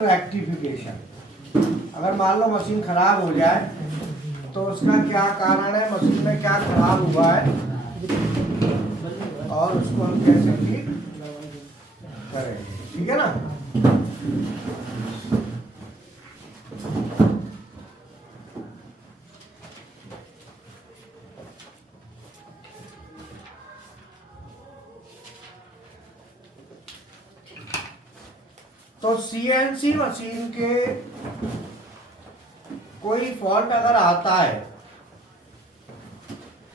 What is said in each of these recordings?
Rectification. अगर मान लो machine खराब हो जाए तो उसका क्या कारण है, मशीन में क्या खराब हुआ है और उसको हम कैसे ठीक करेंगे। ठीक है ना। तो सीएनसी मशीन के कोई फॉल्ट अगर आता है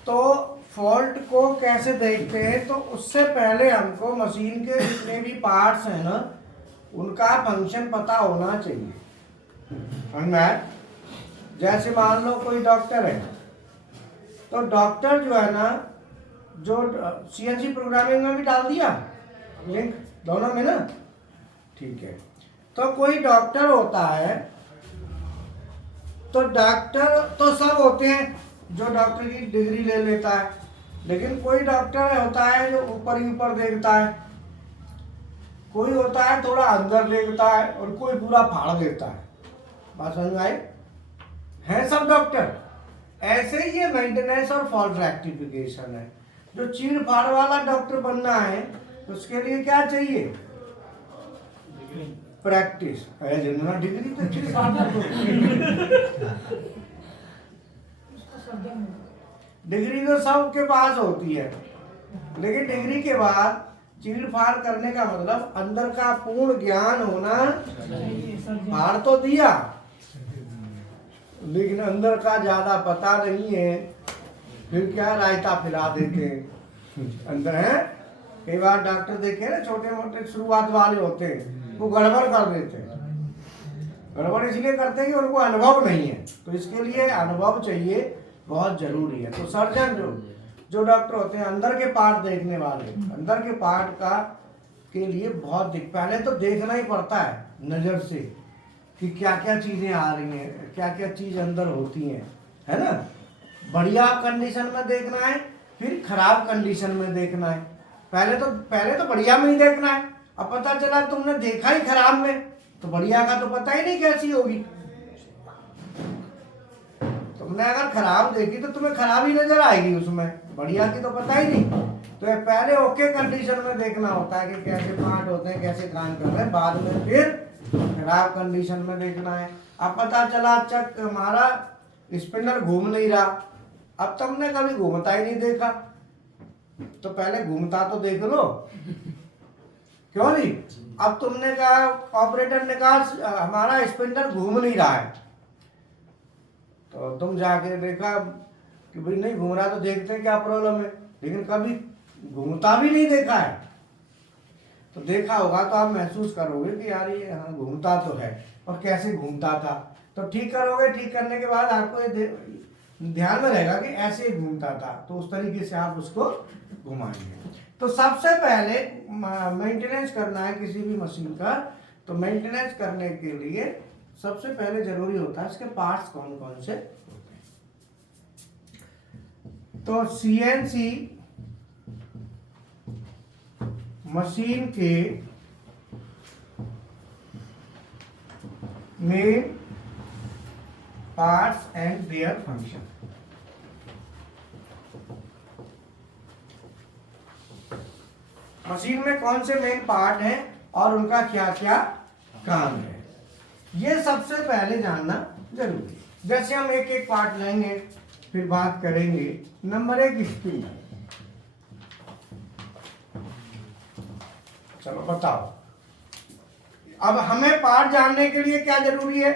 तो फॉल्ट को कैसे देखते हैं, तो उससे पहले हमको मशीन के जितने भी पार्ट्स हैं ना उनका फंक्शन पता होना चाहिए। समझ में आया? जैसे मान लो कोई डॉक्टर है तो डॉक्टर जो है ना, जो सीएनसी प्रोग्रामिंग में भी डाल दिया लिंक दोनों में ना, ठीक है। तो कोई डॉक्टर होता है तो डॉक्टर तो सब होते हैं जो डॉक्टर की डिग्री ले लेता है, लेकिन कोई डॉक्टर होता है जो ऊपर ही ऊपर देखता है, कोई होता है थोड़ा अंदर देखता है और कोई पूरा फाड़ देता है। बात समझ में आई? है सब डॉक्टर। ऐसे ही ये मेंटेनेंस और फॉल्ट रेक्टिफिकेशन है। जो चीड़ फाड़ वाला डॉक्टर बनना है उसके लिए क्या चाहिए? प्रैक्टिस है। जितना डिग्री तो डिग्री तो सबके पास होती है, लेकिन डिग्री के बाद चीड़ फाड़ करने का मतलब अंदर का पूर्ण ज्ञान होना। फाड़ तो दिया लेकिन अंदर का ज्यादा पता नहीं है, फिर क्या रायता फैला देते हैं अंदर है। कई बार डॉक्टर देखे ना, छोटे मोटे शुरुआत वाले होते हैं, वो गड़बड़ कर देते हैं। गड़बड़ इसलिए करते हैं कि उनको अनुभव नहीं है, तो इसके लिए अनुभव चाहिए, बहुत जरूरी है। तो सर्जन जो डॉक्टर होते हैं अंदर के पार्ट देखने वाले, अंदर के पार्ट का के लिए बहुत पहले तो देखना ही पड़ता है नजर से कि क्या क्या चीजें आ रही हैं, क्या क्या चीज अंदर होती हैं, है ना। बढ़िया कंडीशन में देखना है, फिर खराब कंडीशन में देखना है। पहले तो बढ़िया में ही देखना है। अब पता चला तुमने देखा ही खराब में, तो बढ़िया का तो पता ही नहीं कैसी होगी। तुमने अगर खराब देखी तो तुम्हें खराब ही नजर आएगी उसमें, बढ़िया की तो पता ही नहीं। तो ये पहले ओके कंडीशन में देखना होता है कि कैसे पार्ट होते हैं, कैसे काम कर रहे हैं, बाद में फिर खराब कंडीशन में देखना है। अब पता चला चक हमारा स्पिनर घूम नहीं रहा, अब तुमने कभी घूमता ही नहीं देखा, तो पहले घूमता तो देख लो, क्यों नहीं। अब तुमने कहा, ऑपरेटर ने कहा हमारा स्पिनर घूम नहीं रहा है, तो तुम जाके देखा कि भाई नहीं घूम रहा, तो देखते हैं क्या प्रॉब्लम है, लेकिन कभी घूमता भी नहीं देखा है। तो देखा होगा तो आप महसूस करोगे कि यार ये हाँ घूमता तो है, और कैसे घूमता था। तो ठीक करोगे, ठीक करने के बाद आपको ये ध्यान में रहेगा कि ऐसे ही घूमता था, तो उस तरीके से आप उसको घुमाएंगे। तो सबसे पहले मेंटेनेंस करना है किसी भी मशीन का, तो मेंटेनेंस करने के लिए सबसे पहले जरूरी होता है इसके पार्ट्स कौन कौन से होते हैं। तो सीएनसी मशीन के main parts and their function. Machine में कौन से मेन पार्ट हैं और उनका क्या क्या काम है, ये सबसे पहले जानना जरूरी है। जैसे हम एक एक पार्ट लेंगे फिर बात करेंगे। Number 1 spinner. चलो बताओ, अब हमें पार्ट जानने के लिए क्या जरूरी है।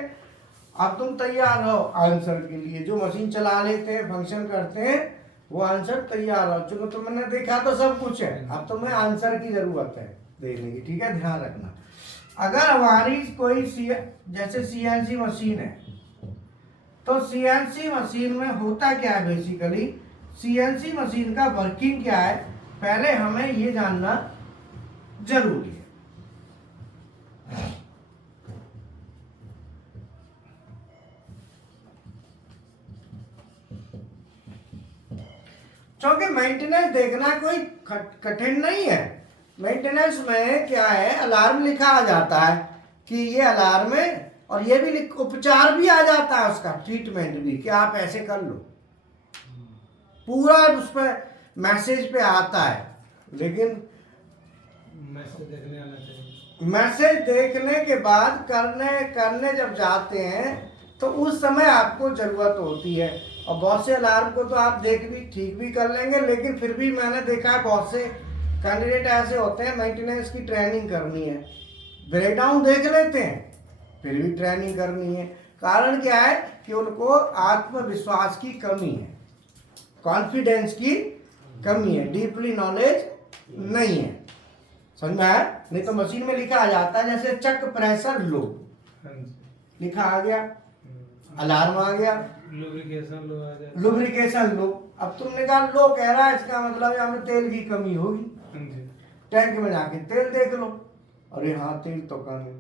अब तुम तैयार रहो आंसर के लिए, जो मशीन चला लेते हैं, फंक्शन करते हैं, वो आंसर तैयार रहो। चूंकि तुमने देखा तो सब कुछ है, अब तुम्हें आंसर की जरूरत है देखने की। ठीक है, ध्यान रखना। अगर हमारी कोई जैसे सीएनसी मशीन है, तो सीएनसी मशीन में होता क्या है, बेसिकली सीएनसी मशीन का वर्किंग क्या है, पहले हमें ये जानना जरूरी है। क्योंकि मेंटेनेंस देखना कोई कठिन नहीं है। मेंटेनेंस में क्या है, अलार्म लिखा आ जाता है कि ये अलार्म है, और ये भी उपचार भी आ जाता है उसका, ट्रीटमेंट भी, कि आप ऐसे कर लो, पूरा उस पर मैसेज पे आता है। लेकिन मैसेज देखने आना चाहिए। मैसेज देखने के बाद करने जब जाते हैं तो उस समय आपको जरूरत होती है। और बहुत से अलार्म को तो आप ठीक भी कर लेंगे, लेकिन फिर भी मैंने देखा है बहुत से कैंडिडेट ऐसे होते हैं, मेंटेनेंस की ट्रेनिंग करनी है, ब्रेकडाउन देख लेते हैं, फिर भी ट्रेनिंग करनी है। कारण क्या है कि उनको आत्मविश्वास की कमी है, कॉन्फिडेंस की कमी है, डीपली नॉलेज नहीं है। समझ में आया? नहीं तो मशीन में लिखा आ जाता है, जैसे चक प्रेशर लो, लिखा आ गया, अलार्म आ गया, लुब्रिकेशन लो आ जाता है। लुब्रिकेशन लो। अब तुमने कहा लो कह रहा है, इसका मतलब यहाँ में तेल की कमी होगी, टैंक में जाके तेल देख लो, अरे हाँ तेल तो कम है,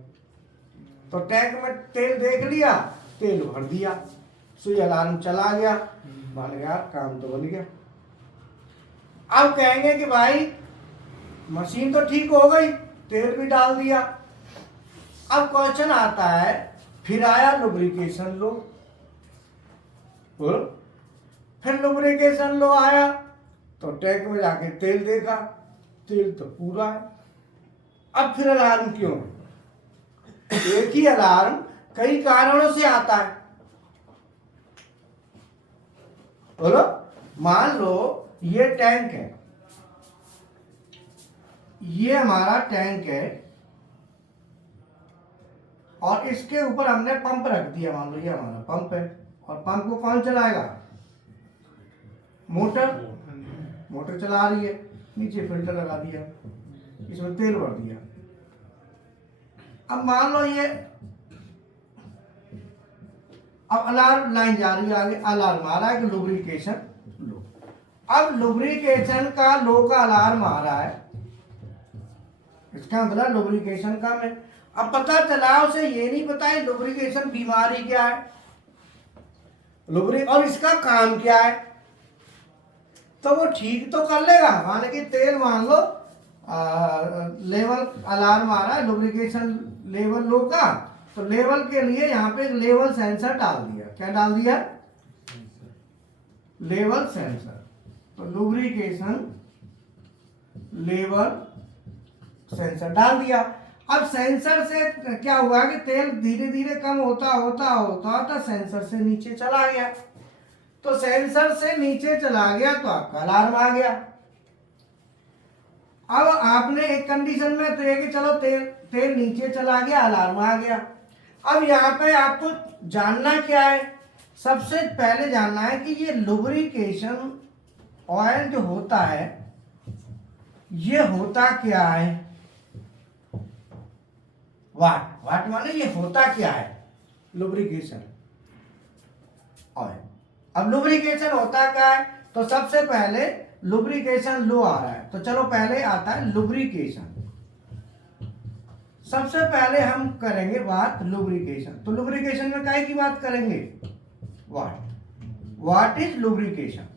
तो टैंक में तेल देख लिया, तेल भर दिया, सुई अलार्म चला गया, मान गया काम तो बन गया। अब कहेंगे कि भाई मशीन तो ठीक हो गई, तेल भी डाल दिया, अब क्वेश्चन आता है, फिर आया लुब्रिकेशन लो, फिर लुब्रिकेशन लो आया तो टैंक में जाके तेल देखा, तेल तो पूरा है। अब फिर अलार्म क्यों? एक ही अलार्म कई कारणों से आता है। बोलो, मान लो ये टैंक है, ये हमारा टैंक है, और इसके ऊपर हमने पंप रख दिया, मान लो ये हमारा पंप है, और पंप को कौन चलाएगा? मोटर। मोटर चला रही है, नीचे फिल्टर लगा दिया, इसमें तेल भर दिया। अब मान लो ये, अब अलार्म लाइन जा रही है आगे, अलार्म आ रहा है कि लुब्रिकेशन लो। अब लुब्रिकेशन का लो का अलार्म आ रहा है, इसका मतलब लुब्रिकेशन कम है। अब पता चला उसे ये नहीं पता है लुब्रिकेशन बीमारी क्या है, और इसका काम क्या है, तो वो ठीक तो कर लेगा। माने कि तेल मान लो लेवल अलार्म आ रहा है, लुब्रिकेशन लेवल लो का, तो लेवल के लिए यहाँ पे एक लेवल सेंसर डाल दिया। क्या डाल दिया? Level sensor. तो लुब्रिकेशन लेवल सेंसर डाल दिया। अब सेंसर से क्या हुआ कि तेल धीरे धीरे कम होता होता होता होता सेंसर से नीचे चला गया, तो सेंसर से नीचे चला गया तो आपका अलार्म आ गया। अब आपने एक कंडीशन में तो ये कि चलो तेल नीचे चला गया, अलार्म आ गया। अब यहाँ पे आपको जानना क्या है? सबसे पहले जानना है कि ये लुब्रिकेशन ऑयल जो होता है ये होता क्या है? वाट माने ये होता क्या है? Lubrication oil. अब लुब्रिकेशन होता क्या है? तो सबसे पहले लुब्रिकेशन लो आ रहा है, तो चलो पहले आता है लुब्रिकेशन। सबसे पहले हम करेंगे बात लुब्रिकेशन। तो लुब्रिकेशन में काय की बात करेंगे? What is lubrication.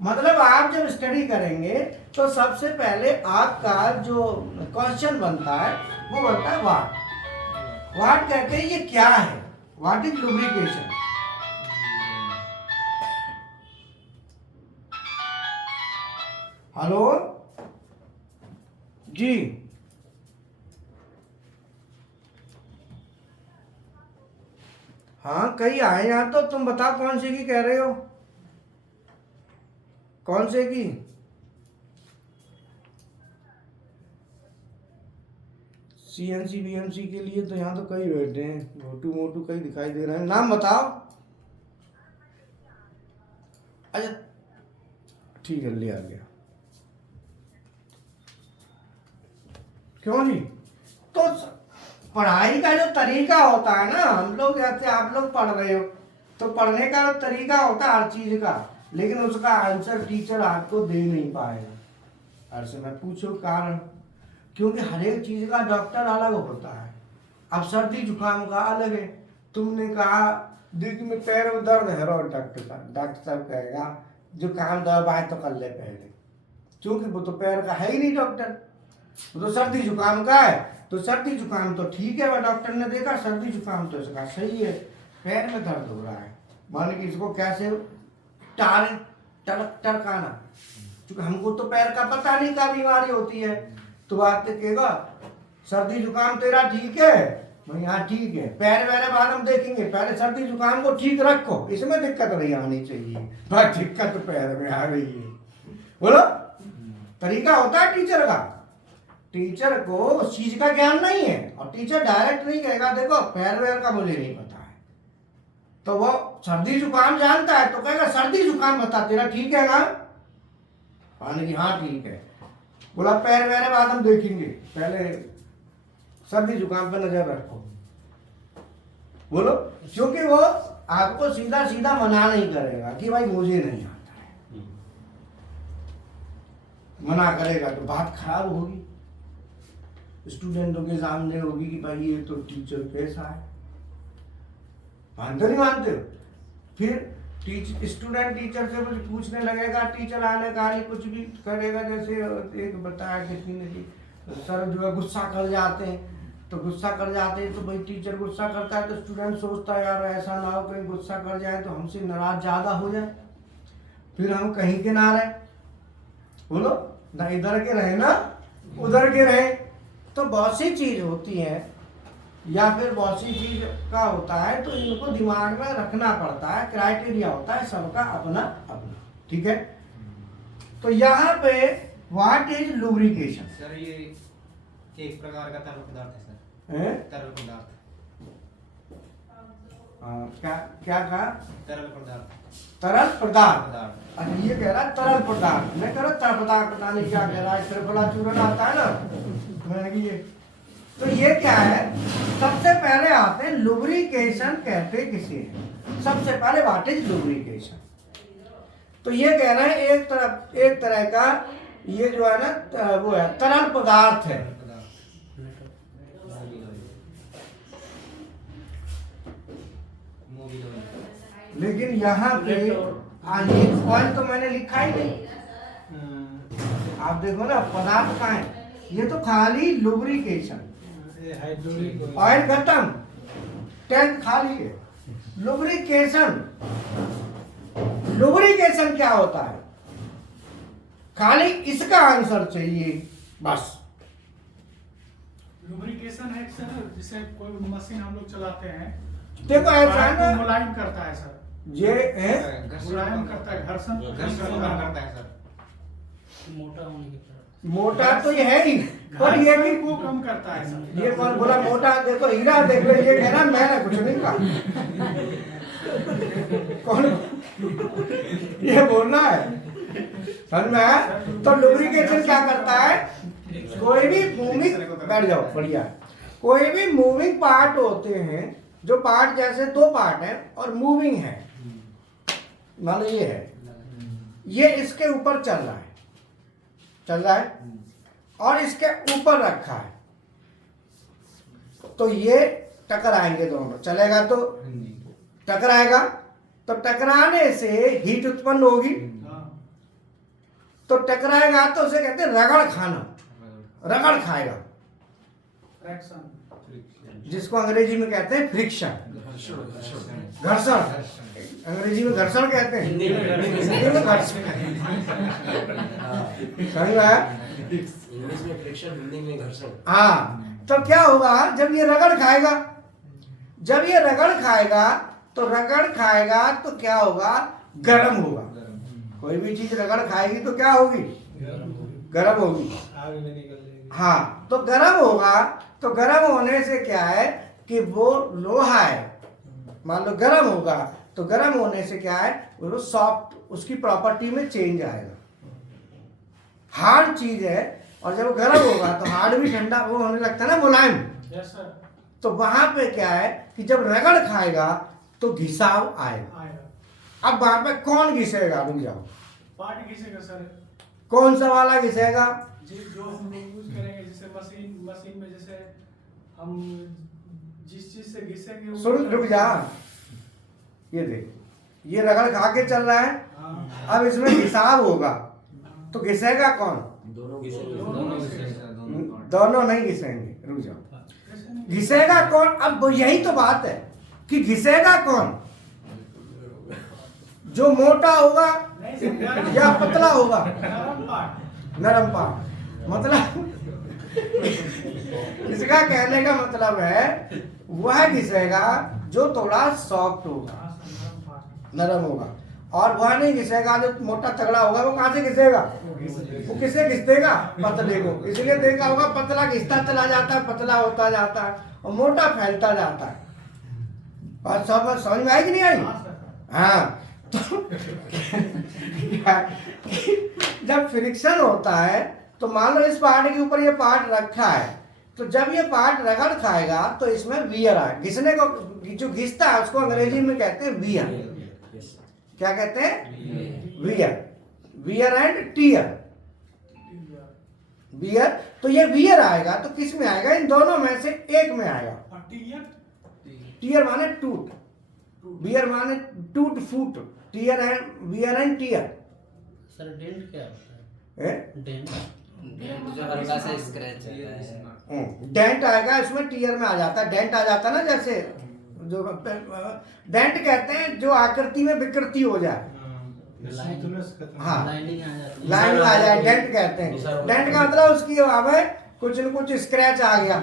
मतलब आप जब स्टडी करेंगे तो सबसे पहले आपका जो क्वेश्चन बनता है वो बनता है व्हाट कहते हैं ये क्या है? What is lubrication. हेलो जी, हाँ कई आए यहाँ, तो तुम बताओ कौन से की कह रहे हो? कौन से की? सीएनसी बीएमसी के लिए तो यहाँ तो कई बैठे हैं, मोटू मोटू कई दिखाई दे रहे हैं। नाम बताओ। अच्छा ठीक है, ले आ गया। क्यों जी? तो पढ़ाई का जो तरीका होता है ना, हम लोग जैसे आप लोग पढ़ रहे हो तो पढ़ने का जो तरीका होता है हर चीज का, लेकिन उसका आंसर टीचर आपको दे नहीं पाएगा। हर समय पूछो कारण, क्योंकि हर एक चीज का डॉक्टर अलग होता है। अब सर्दी जुकाम का अलग है। तुमने कहा दिल में पैर में दर्द है, रो डॉक्टर साहब कहेगा जुकाम दवाई तो कर ले पहले, क्योंकि वो तो पैर का है ही नहीं डॉक्टर, वो तो सर्दी जुकाम का है। तो सर्दी जुकाम तो ठीक है, वह डॉक्टर ने देखा सर्दी जुकाम तो इसका सही है, पैर में दर्द हो रहा है, मान कि इसको कैसे टड़काना, क्योंकि हमको तो पैर का पता नहीं क्या बीमारी होती है। तो बात कहेगा सर्दी जुकाम तेरा ठीक है, भाई हाँ ठीक है, पैर वैर बाद हम देखेंगे, पहले सर्दी जुकाम को ठीक रखो, इसमें दिक्कत नहीं आनी चाहिए। भाई दिक्कत तो पैर में आ गई है, बोलो। तरीका होता है टीचर का, टीचर को उस चीज का ज्ञान नहीं है, और टीचर डायरेक्ट नहीं कहेगा देखो पैर वैर का मुझे नहीं पता है, तो वो सर्दी जुकाम जानता है तो कहेगा सर्दी जुकाम बता तेरा ठीक है ना, माने कि हाँ ठीक है। बोला पैर वैर बाद हम देखेंगे, पहले सर्दी जुकाम पे नजर रखो, बोलो। क्योंकि वो आपको सीधा सीधा मना नहीं करेगा कि भाई मुझे नहीं आता है, मना करेगा तो बात खराब होगी, स्टूडेंटों के सामने होगी कि भाई ये तो टीचर कैसा है, मानते नहीं मानते हो। फिर स्टूडेंट टीचर से कुछ पूछने लगेगा, टीचर आने का नहीं कुछ भी करेगा, जैसे एक बताया किसी ने कि सर जो है गुस्सा कर जाते हैं, तो गुस्सा कर जाते हैं तो भाई टीचर गुस्सा करता है तो स्टूडेंट सोचता है यार ऐसा ना हो कहीं गुस्सा कर जाए तो हमसे नाराज ज़्यादा हो जाए, फिर हम कहीं के ना रहे, बोलो ना इधर के रहे ना उधर के रहे। तो बहुत सी चीज होती है, या फिर बहुत सी चीज का होता है, तो इनको दिमाग में रखना पड़ता है, क्राइटेरिया होता है सबका अपना अपना, ठीक है। तो यहाँ पे व्हाट इज लुब्रिकेशन? सर ये एक प्रकार का तरल पदार्थ है सर। तरल पदार्थ। क्या क्या कहा? तरल पदार्थ। तरल पदार्थ। अच्छा ये कह रहा है तरल पदार्थ, मैं कह रहा तरल पदार्थ पता नहीं क्या कह रहा है, त्रिफला चूर्ण आता है ना, मैंने ये तो ये क्या है, सबसे पहले आते हैं लुब्रिकेशन कहते किसे हैं, सबसे पहले व्हाट इज लुब्रिकेशन। तो ये कह रहे हैं एक तरह का ये जो है ना वो है तरल पदार्थ है, लेकिन यहाँ पे ये ऑयल तो मैंने लिखा ही नहीं, आप देखो ना पदार्थ कहाँ है, ये तो खाली लुब्रिकेशन, ऑयल खत्म, टैंक खाली है। लुब्रिकेशन, लुब्रिकेशन क्या होता है, खाली इसका आंसर चाहिए बस। लुब्रिकेशन है सर, जैसे कोई मशीन हम लोग चलाते हैं, देखो ऐसा है ना, मुलायम करता है सर, ये है मुलायम करता है, घर्षण करता है सर। मोटा होने की तरह, मोटा तो ये है ही, पर ये भी को कम करता है सर। ये कौन बोला मोटा? देखो हीरा देख लो, ये कह रहा मैंने कुछ नहीं कहा, कौन ये बोलना है, समझ में आया? तो लुब्रिकेशन क्या करता है, कोई भी मूविंग, बैठ जाओ बढ़िया, कोई भी मूविंग पार्ट होते हैं, जो पार्ट जैसे दो पार्ट है और मूविंग है, मान लो ये है, ये इसके ऊपर चल रहा है, चल रहा है और इसके ऊपर रखा है, तो ये टकराएंगे दोनों, चलेगा तो टकराएगा, तो टकराने से हीट उत्पन्न होगी, तो टकराएगा तो उसे कहते हैं रगड़ खाना, रगड़ खाएगा, जिसको अंग्रेजी में कहते हैं फ्रिक्शन, घर्षण, अंग्रेजी में घर्षण कहते हैं, हिंदी में घर्षण, समझ आया? इंग्लिश में फ्रिक्शन, हिंदी में घर्षण। हाँ, तो क्या होगा जब ये रगड़ खाएगा, जब ये रगड़ खाएगा तो रगड़ खाएगा तो क्या होगा, गर्म होगा, कोई भी चीज रगड़ खाएगी तो क्या होगी, गर्म होगी, आग में निकल जाएगी। हाँ, तो गर्म होगा, तो गर्म होने से क्या है कि वो लोहा है, मान लो गर्म होगा, तो गर्म होने से क्या है वो सॉफ्ट, उसकी प्रॉपर्टी में चेंज आएगा, हार्ड चीज है, और जब गर्म होगा तो हार्ड भी ठंडा वो होने लगता है ना, मुलायम। तो वहां पे क्या है कि जब रगड़ खाएगा तो घिसाव आएगा। अब वहां पे कौन घिसेगा, रुक जाओ, पार्ट घिसेगा सर, कौन सा वाला घिसेगा, जो हम यूज करेंगे, जैसे मशीन में जैसे हम जिस चीज से घिसेंगे, सुन रुक जा, ये देख ये रगड़ खा के चल रहा है, अब इसमें घिसाव होगा तो घिसेगा कौन, दोनों घिसेंगे। दोनों घिसेंगे सर, दोनों दोनों नहीं घिसेंगे, रुक जाओ। घिसेगा कौन? अब यही तो बात है कि घिसेगा कौन, जो मोटा होगा या पतला होगा? नरम पार्ट। मतलब इसका कहने का मतलब है वह घिसेगा जो थोड़ा सॉफ्ट होगा, नरम होगा, और वह नहीं घिसेगा जो मोटा तगड़ा होगा। वो कहां से घिसेगा? वो किसे घिस देगा? पतले को। इसलिए देखा होगा पतला घिसता चला जाता है, पतला होता जाता है, और मोटा फैलता जाता है। बात समझ में आई कि नहीं आई? हाँ। तो जब फ्रिक्शन होता है तो मान लो इस पार्ट के ऊपर ये पार्ट रखा है, तो जब ये पार्ट रगड़ खाएगा तो इसमें वियर आए। घिसने को, जो घिसता है उसको अंग्रेजी में कहते हैं वियर। क्या कहते हैं? Wear. Wear and tear. Wear, तो ये वियर आएगा तो किस में आएगा? इन दोनों में से एक में आएगा। टीयर माने टूट, वियर माने टूट फूट, tear and wear and tear. Sir dent क्या होता है? डेंट जो हल्का सा स्क्रैच आता है। डेंट आएगा इसमें, टीयर में आ जाता है। डेंट आ जाता है ना, जैसे जो डेंट कहते हैं जो आकृति में विकृति हो जाए। हाँ, लाइनिंग आ जाती है। लाइन आ जाए, डेंट कहते हैं। डेंट का मतलब उसकी अब है कुछ न कुछ स्क्रैच आ गया,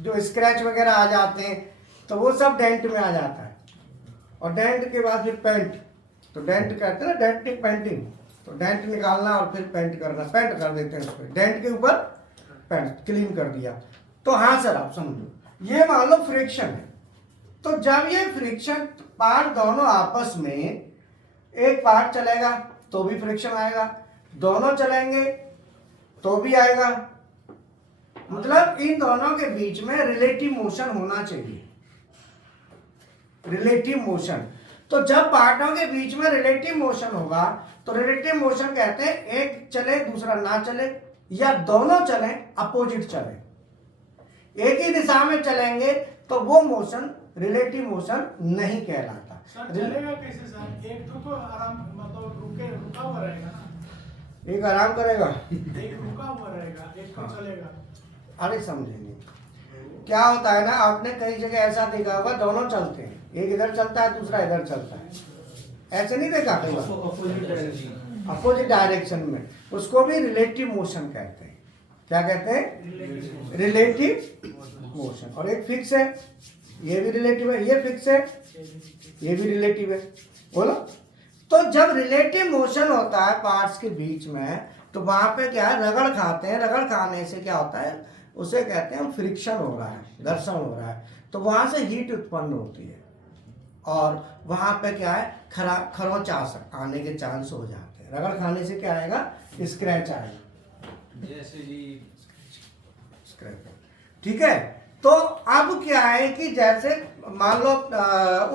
जो स्क्रैच वगैरह आ जाते हैं तो वो सब डेंट में आ जाता है। और डेंट के बाद फिर पेंट, तो डेंट कहते हैं ना, डेंटिंग पेंटिंग। तो डेंट निकालना और फिर पेंट करना, पेंट कर देते हैं उसको, डेंट के ऊपर पेंट, क्लीन कर दिया। तो हाँ सर, आप समझो, ये मान लो फ्रिक्शन है। तो जब ये फ्रिक्शन पार्ट दोनों आपस में, एक पार्ट चलेगा तो भी फ्रिक्शन आएगा, दोनों चलेंगे तो भी आएगा। मतलब इन दोनों के बीच में रिलेटिव मोशन होना चाहिए, रिलेटिव मोशन। तो जब पार्टों के बीच में रिलेटिव मोशन होगा तो रिलेटिव मोशन कहते हैं एक चले दूसरा ना चले, या दोनों चले अपोजिट चले। एक ही दिशा में चलेंगे तो वो मोशन रिलेटिव मोशन नहीं कहलाता। सर चलेगा कैसे सर? एक तो आराम, मतलब रुका हुआ रहेगा ना, एक आराम करेगा, एक रुका हुआ रहेगा, एक तो चलेगा। अरे समझेंगे क्या होता है ना, आपने कई जगह ऐसा देखा होगा दोनों चलते हैं, एक इधर चलता है दूसरा इधर चलता है, ऐसे नहीं देखा कई बार? अपोजिट डायरेक्शन में, उसको भी रिलेटिव मोशन कहते हैं। क्या कहते हैं? Relative motion. और एक फिक्स है, ये भी रिलेटिव है, ये फिक्स है, ये भी रिलेटिव है। बोलो, तो जब रिलेटिव मोशन होता है पार्ट्स के बीच में तो वहां पे क्या है, रगड़ खाते हैं। रगड़ खाने से क्या होता है, उसे कहते हैं फ्रिक्शन हो रहा है, घर्षण हो रहा है, तो वहां से हीट उत्पन्न होती है और वहां पे क्या है, खरोंच आने के चांस हो जाते हैं। रगड़ खाने से क्या आएगा? स्क्रैच आएगा, जैसे जी स्क्रैच। ठीक है, तो अब क्या है कि जैसे मान लो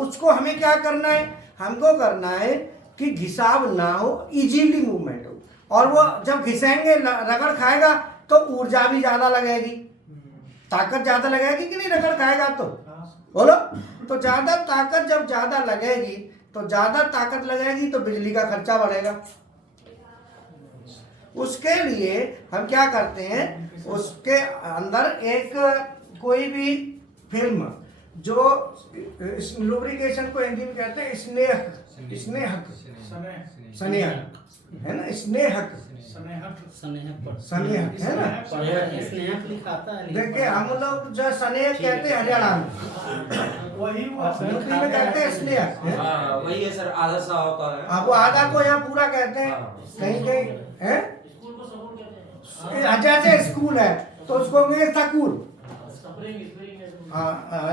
उसको हमें क्या करना है, हमको करना है कि घिसाव ना हो, इजीली मूवमेंट हो। और वो जब घिसेंगे, रगड़ खाएगा तो ऊर्जा भी ज्यादा लगेगी, ताकत ज्यादा लगेगी कि नहीं? रगड़ खाएगा तो बोलो, तो ज्यादा ताकत जब ज्यादा लगेगी तो ज्यादा ताकत लगेगी तो बिजली का खर्चा बढ़ेगा। उसके लिए हम क्या करते हैं, उसके अंदर एक कोई भी फिल्म, जो लुब्रिकेशन को हिंदी में कहते हैं स्नेहक, स्नेहक, स्नेहक है ना, स्नेहक, स्नेहक है ना। स्नेहक लिखाता है। देखिए हम लोग जो स्नेहक कहते हैं हरियाणा में, वही यूपी में कहते हैं स्नेहक। हाँ वही है सर, आधा सा होता है। अब वो आधा को यहाँ पूरा कहते हैं, कहीं कहीं है। जैसे स्कूल है तो उसको कहेंगे स्कूल,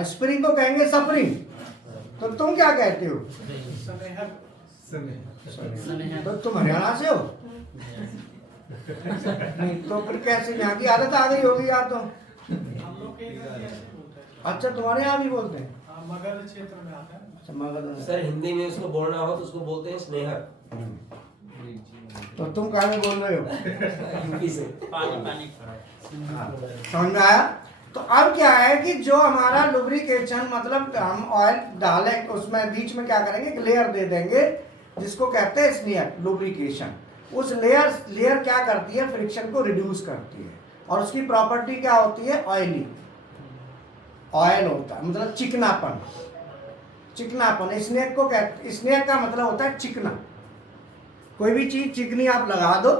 स्प्रिंग को कहेंगे सप्रिंग। तो तुम क्या कहते हो? तो तुम हरियाणा से हो? नहीं तो फिर कैसे, यहाँ की आदत आ गई होगी या तो। हम लोग के इधर भी ऐसे बोलते हैं। अच्छा, तुम्हारे यहाँ भी बोलते हैं? हाँ, मगध क्षेत्र में आता है। अच्छा, मगध। सर हिंदी में उसको बोलना हो तो उसको बोलते हैं स्नेहक। तो तुम कहाँ में बोल रहे हो? यूपी से। पानी समझ में आया? तो अब क्या है कि जो हमारा लुब्रिकेशन, मतलब हम ऑयल डालें उसमें बीच में क्या करेंगे, एक लेयर दे देंगे जिसको कहते हैं स्नेहक, लुब्रिकेशन। उस लेयर क्या करती है, फ्रिक्शन को रिड्यूस करती है और उसकी प्रॉपर्टी क्या होती है, ऑयली। ऑयल होता है, मतलब चिकनापन। चिकनापन स्नेक को कहते, स्नेक का मतलब होता है चिकना। कोई भी चीज चिकनी आप लगा दो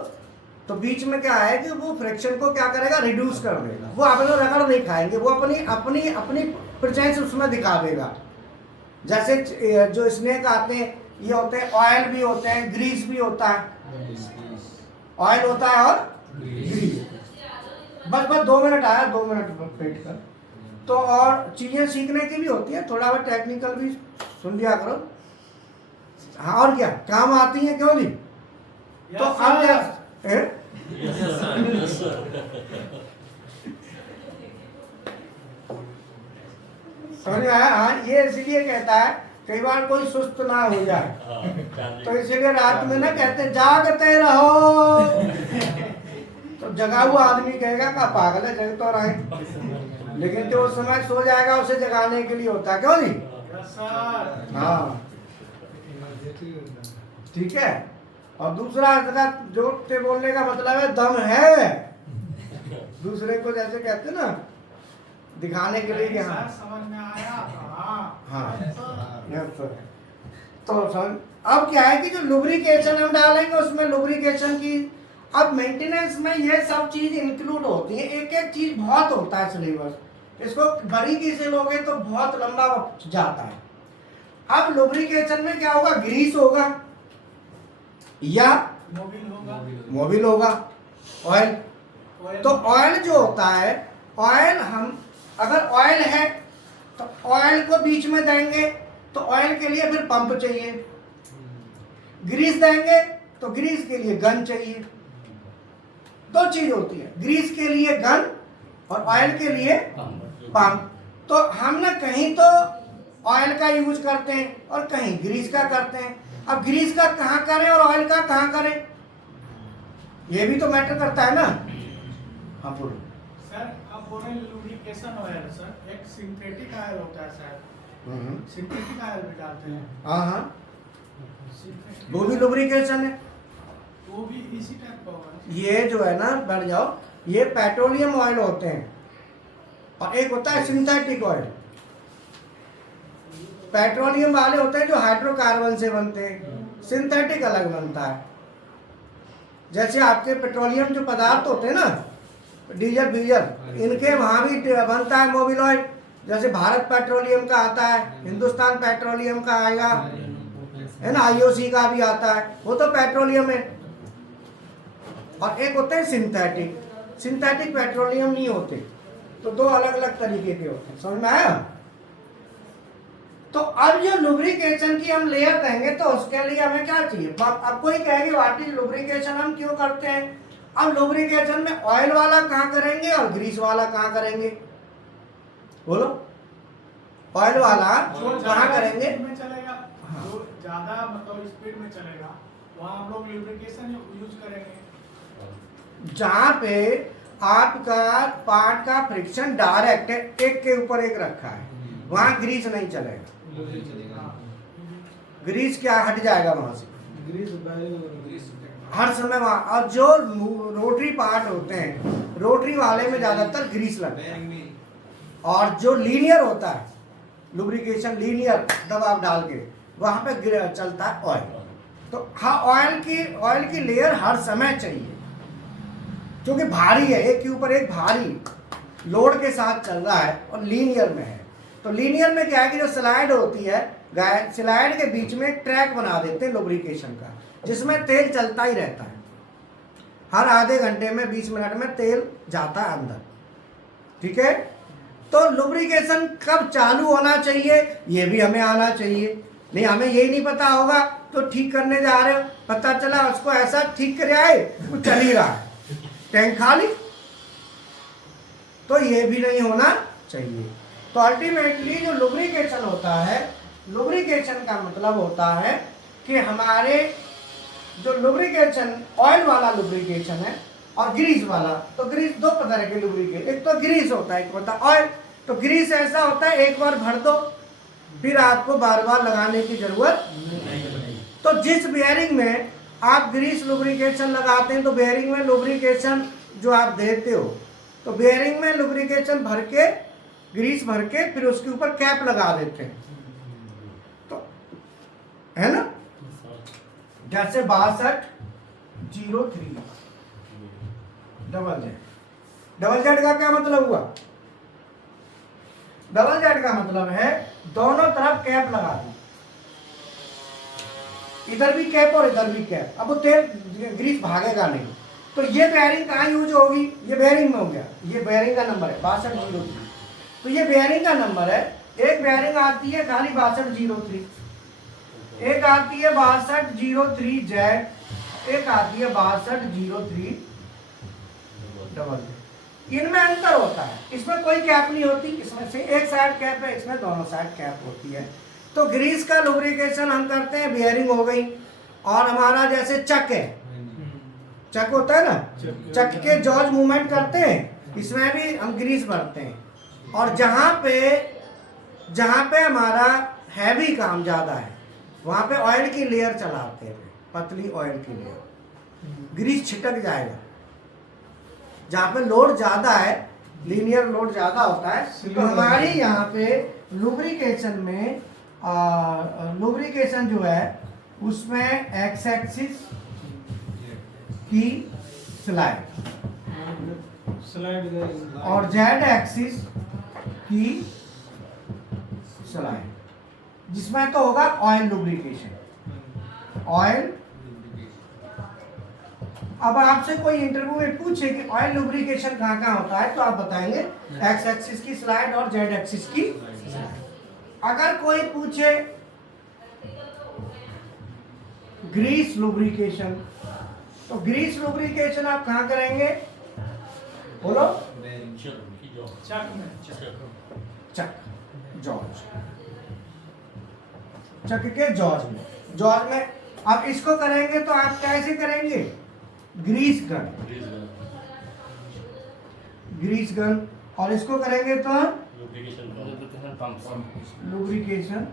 तो बीच में क्या है कि वो फ्रिक्शन को क्या करेगा, रिड्यूस कर देगा। वो आप लोग रगड़ नहीं खाएंगे, वो अपनी अपनी अपनी प्रेजेंस उसमें दिखा देगा। जैसे जो स्नेक आते हैं ये होते हैं, ऑयल भी होते हैं, ग्रीस भी होता है। ऑयल होता है और ग्रीस। बस 2 मिनट आया, 2 मिनट वेट कर। तो और चीजें सीखने की भी होती है, थोड़ा बहुत टेक्निकल भी सुन लिया करो। हाँ, और क्या काम आती है, क्यों नहीं। तो अब क्या समझ में आया। हाँ, ये इसलिए कहता है कई बार कोई सुस्त ना हो जाए, तो इसीलिए रात में ना कहते जागते रहो। तो जगा हुआ आदमी कहेगा का पागल है, जग तो रहे, लेकिन जो उस समय सो जाएगा उसे जगाने के लिए होता है, क्यों नहीं। हाँ, ठीक है। और दूसरा जोर से बोलने का मतलब है दम है, दूसरे को जैसे कहते हैं ना दिखाने के लिए कि हाँ समझ में आया। हाँ यस सर। तो सर अब क्या है कि जो लुब्रिकेशन हम डालेंगे उसमें लुब्रिकेशन की, अब मेंटेनेंस में ये सब चीज इंक्लूड होती है। एक एक चीज बहुत होता है सिलेबस, इसको बारीकी से लोगे तो बहुत लंबा जाता है। अब लुब्रिकेशन में क्या होगा, ग्रीस होगा या मोबिल होगा, ऑयल। तो ऑयल जो होता है, ऑयल हम अगर ऑयल है तो ऑयल को बीच में देंगे तो ऑयल के लिए फिर पंप चाहिए। ग्रीस देंगे तो ग्रीस के लिए गन चाहिए। 2 चीज होती है, ग्रीस के लिए गन और ऑयल के लिए पंप। तो हम ना कहीं तो ऑयल का यूज करते हैं और कहीं ग्रीस का करते हैं। अब ग्रीस का कहाँ करें और ऑयल का कहाँ करें, ये भी तो मैटर करता है ना। हाँ बोलो सर, आप बोल रहे हैं लुब्रिकेशन ऑयल, सर एक सिंथेटिक ऑयल होता है सर, सिंथेटिक ऑयल भी डालते हैं। हाँ, Synthetic वो भी लुब्रिकेशन है। वो भी इसी टाइप का होगा। ये जो है ना, बढ़ जाओ, ये पेट्रोलियम ऑयल होते हैं और एक होता है सिंथेटिक ऑयल। पेट्रोलियम वाले होते हैं जो हाइड्रोकार्बन से बनते हैं, सिंथेटिक अलग बनता है। जैसे आपके पेट्रोलियम जो पदार्थ होते हैं ना, डीजल बीजल, इनके वहां भी बनता है मोबिल ऑयल। जैसे भारत पेट्रोलियम का आता है, हिंदुस्तान पेट्रोलियम का आएगा, है ना, आईओसी का भी आता है, वो तो पेट्रोलियम है। और एक होते हैं सिंथेटिक, सिंथेटिक पेट्रोलियम नहीं होते। तो 2 अलग अलग तरीके के होते हैं, समझ में आया। तो अब जो लुब्रिकेशन की हम लेयर देंगे तो उसके लिए हमें क्या चाहिए। अब कोई कहेगी व्हाट इज लुब्रिकेशन, हम क्यों करते हैं। अब लुब्रिकेशन में ऑयल वाला कहाँ करेंगे और ग्रीस वाला कहाँ करेंगे, बोलो। ऑयल वाला कहाँ करेंगे, में चलेगा, जो ज्यादा मतलब स्पीड में चलेगा वहाँ हम लोग लुब्रिकेशन यूज करेंगे। जहाँ पे आपका पार्ट का फ्रिक्शन डायरेक्ट है, एक के ऊपर एक रखा है, वहाँ ग्रीस नहीं चलेगा। ग्रीस क्या हट जाएगा वहां से, ग्रीस बैरिंग हर समय वहां। और जो रोटरी पार्ट होते हैं, रोटरी वाले में ज्यादातर ग्रीस लगता है। और जो लीनियर होता है लुब्रिकेशन, लीनियर दबाव डाल के वहां पे चलता है ऑयल। तो हाँ, ऑयल की लेयर हर समय चाहिए, क्योंकि भारी है, एक के ऊपर एक भारी लोड के साथ चल रहा है और लीनियर में है। तो लीनियर में क्या है कि जो स्लाइड होती है, स्लाइड के बीच में एक ट्रैक बना देते हैं लुब्रिकेशन का, जिसमें तेल चलता ही रहता है। हर आधे घंटे में 20 मिनट में तेल जाता है अंदर, ठीक है। तो लुब्रिकेशन कब चालू होना चाहिए ये भी हमें आना चाहिए। नहीं, हमें यही नहीं पता होगा तो ठीक करने जा रहे हो, पता चला उसको ऐसा ठीक करे आए वो चल ही रहा है, टैंक खाली। तो ये भी नहीं होना चाहिए। तो अल्टीमेटली जो लुब्रिकेशन होता है, लुब्रिकेशन का मतलब होता है कि हमारे जो लुब्रिकेशन, ऑयल वाला लुब्रिकेशन है और ग्रीस वाला। तो ग्रीस 2 तरह के लुब्रिकेशन, एक तो ग्रीस होता है, एक होता है ऑयल। तो ग्रीस ऐसा होता है एक बार भर दो फिर आपको बार बार लगाने की जरूरत नहीं। तो जिस बेयरिंग में आप ग्रीस लुब्रिकेशन लगाते हैं तो बेयरिंग में लुब्रिकेशन जो आप देते हो, तो बेयरिंग में लुब्रिकेशन भर के ग्रीस भर के फिर उसके ऊपर कैप लगा देते हैं, तो है ना। जैसे 6203 डबल जेड। डबल जेड का क्या मतलब हुआ? डबल जेड का मतलब है दोनों तरफ कैप लगा दी, इधर भी कैप और इधर भी कैप। अब वो तेल ग्रीस भागेगा नहीं। तो ये बेयरिंग कहाँ यूज होगी? ये बेयरिंग में हो गया। ये बेयरिंग का नंबर है 6203। तो ये बेयरिंग का नंबर है। एक बेयरिंग आती है खाली 6203, एक आती है 6203 जेड, एक आती है 6203 डबल जेड। इनमें अंतर होता है, इसमें कोई कैप नहीं होती, इसमें से एक साइड कैप है, इसमें दोनों साइड कैप होती है। तो ग्रीस का लुब्रिकेशन हम करते हैं, बेयरिंग हो गई, और हमारा जैसे चक है, चक होता है ना, चक के जॉर्ज मूवमेंट करते हैं, इसमें भी हम ग्रीस भरते हैं। और जहाँ पे हमारा हैवी काम ज़्यादा है वहाँ पे ऑयल की लेयर चलाते हैं, पतली ऑयल की लेयर, ग्रीस छिटक जाएगा। जहाँ पे लोड ज़्यादा है, लीनियर लोड ज़्यादा होता है, तो हमारी यहाँ पे लुब्रिकेशन में लुब्रिकेशन जो है उसमें एक्स एक्सिस की स्लाइड और जेड एक्सिस की स्लाइड, जिसमें तो होगा ऑयल लुब्रिकेशन, ऑयल। अब आपसे कोई इंटरव्यू में पूछे कि ऑयल लुब्रिकेशन कहाँ कहाँ होता है, तो आप बताएंगे एक्स एक्सिस की स्लाइड और जेड एक्सिस की। अगर कोई पूछे ग्रीस लुब्रिकेशन, तो ग्रीस लुब्रिकेशन आप कहाँ करेंगे? बोलो। चक जॉर्ज, चक के जॉर्ज में। आप इसको करेंगे तो आप कैसे करेंगे? Grease gun. और इसको करेंगे तो लुब्रिकेशन।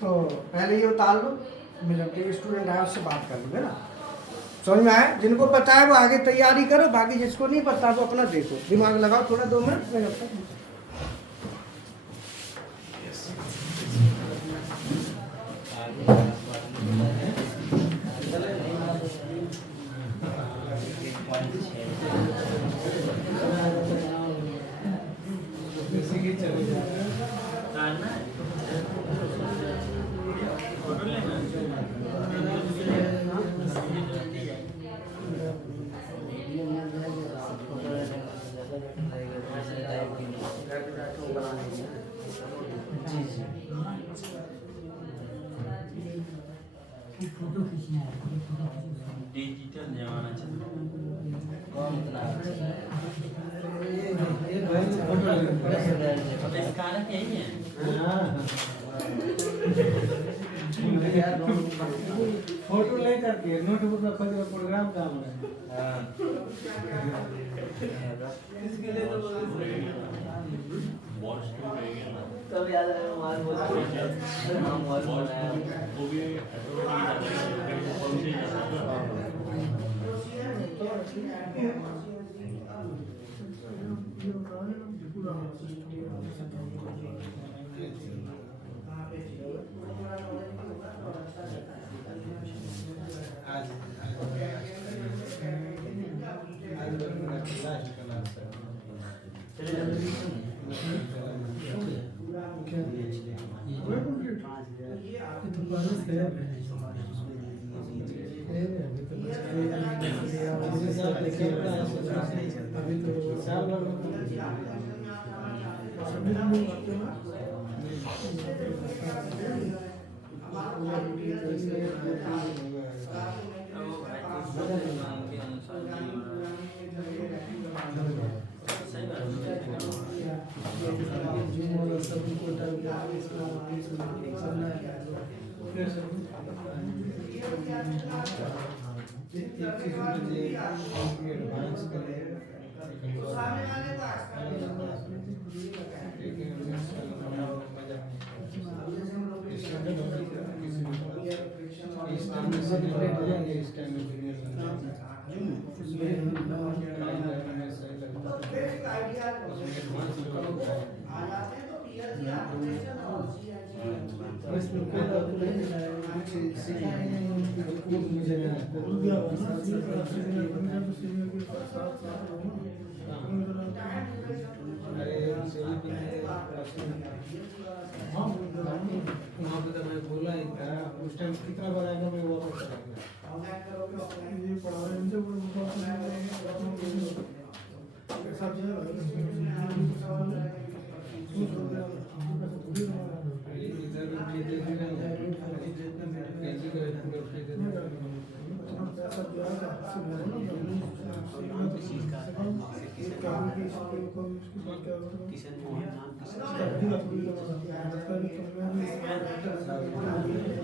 तो पहले ये उतार लो, मिलिट्री स्टूडेंट है उससे बात कर लूँगा ना, समझ में आए? जिनको पता है वो आगे तैयारी करो, बाकी जिसको नहीं पता वो अपना देखो, दिमाग लगाओ थोड़ा 2 मिनट में। डिजिटल जमाना चल रहा है, कौन इतना स्कैनर यही है। फोटो ले करके नोटबुक में खोज प्रोग्राम काम है। इसके लिए तो तब याद आया मोबाइल बोल रहा मोबाइल बोल रहा है वो भी अभी तो साल भर बेसिक आइडिया आ जाते हैं तो पीएलसी ऑपरेशन और वहाँ पे तो मैं बोला ही था उस टाइम कितना बार आएगा मैं वो पता करेंगे ये पढ़ाई इनसे सब किशन मोहन नाम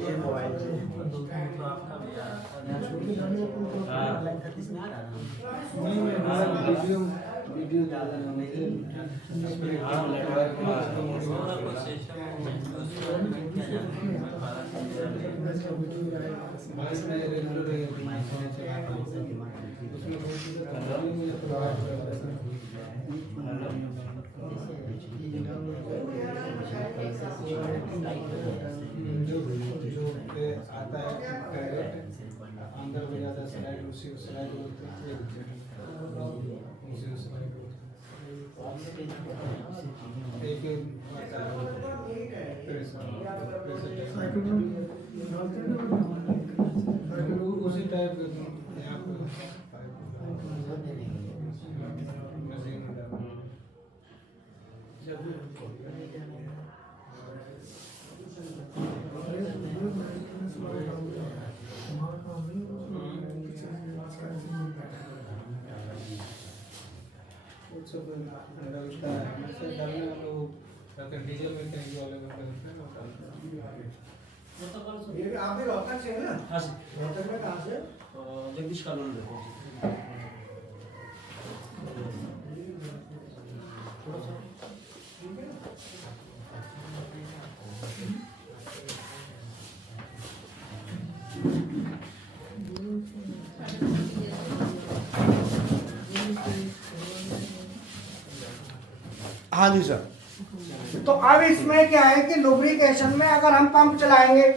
ये मोबाइल से वीडियो डालना जो आता है अंदर में ज़्यादा स्लाइड उसी स्लाइड एक उसी टाइप यहाँ पर मशीन डीजल में टैंकी वाले में ये भी आप भी रोहतक से है ना? हाँ सर। रोहतक में कहाँ से? जगदीश कॉलोनी देखो। हाँ जी सर। तो अब इसमें क्या है कि लुब्रिकेशन में अगर हम पंप चलाएंगे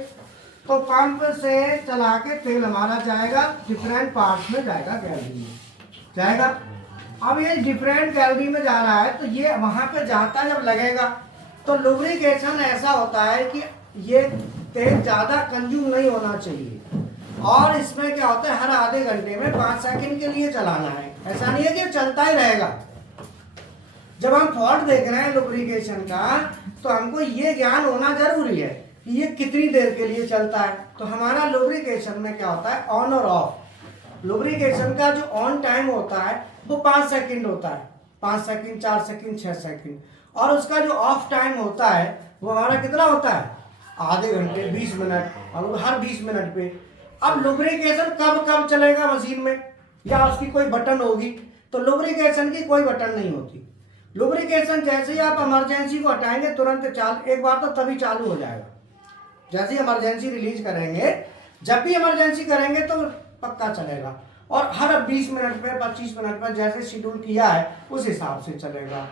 तो पंप से चला के तेल हमारा जाएगा डिफरेंट पार्ट्स में जाएगा, गैलरी में जाएगा। अब ये डिफरेंट गैलरी में जा रहा है तो ये वहां पे जाता जब लगेगा तो लुब्रिकेशन ऐसा होता है कि ये तेल ज़्यादा कंज्यूम नहीं होना चाहिए। और इसमें क्या होता है हर आधे घंटे में 5 सेकंड के लिए चलाना है, ऐसा नहीं है कि चलता ही रहेगा। जब हम फॉल्ट देख रहे हैं लुब्रिकेशन का तो हमको ये ज्ञान होना जरूरी है कि ये कितनी देर के लिए चलता है। तो हमारा लुब्रिकेशन में क्या होता है ऑन और ऑफ। लुब्रिकेशन का जो ऑन टाइम होता है वो 5 सेकंड होता है, 5 सेकंड, 4 सेकंड, 6 सेकंड। और उसका जो ऑफ टाइम होता है वो हमारा कितना होता है आधे घंटे, 20 मिनट, और हर 20 मिनट पे। अब लुब्रिकेशन कब कब चलेगा मशीन में या उसकी कोई बटन होगी? तो लुब्रिकेशन की कोई बटन नहीं होती। लुब्रिकेशन जैसे ही आप इमरजेंसी को हटाएंगे तुरंत चालू, एक बार तो तभी चालू हो जाएगा जैसे ही इमरजेंसी रिलीज करेंगे। जब भी इमरजेंसी करेंगे तो पक्का चलेगा और हर 20 मिनट पे 25 मिनट पर जैसे शेड्यूल किया है उस हिसाब से चलेगा।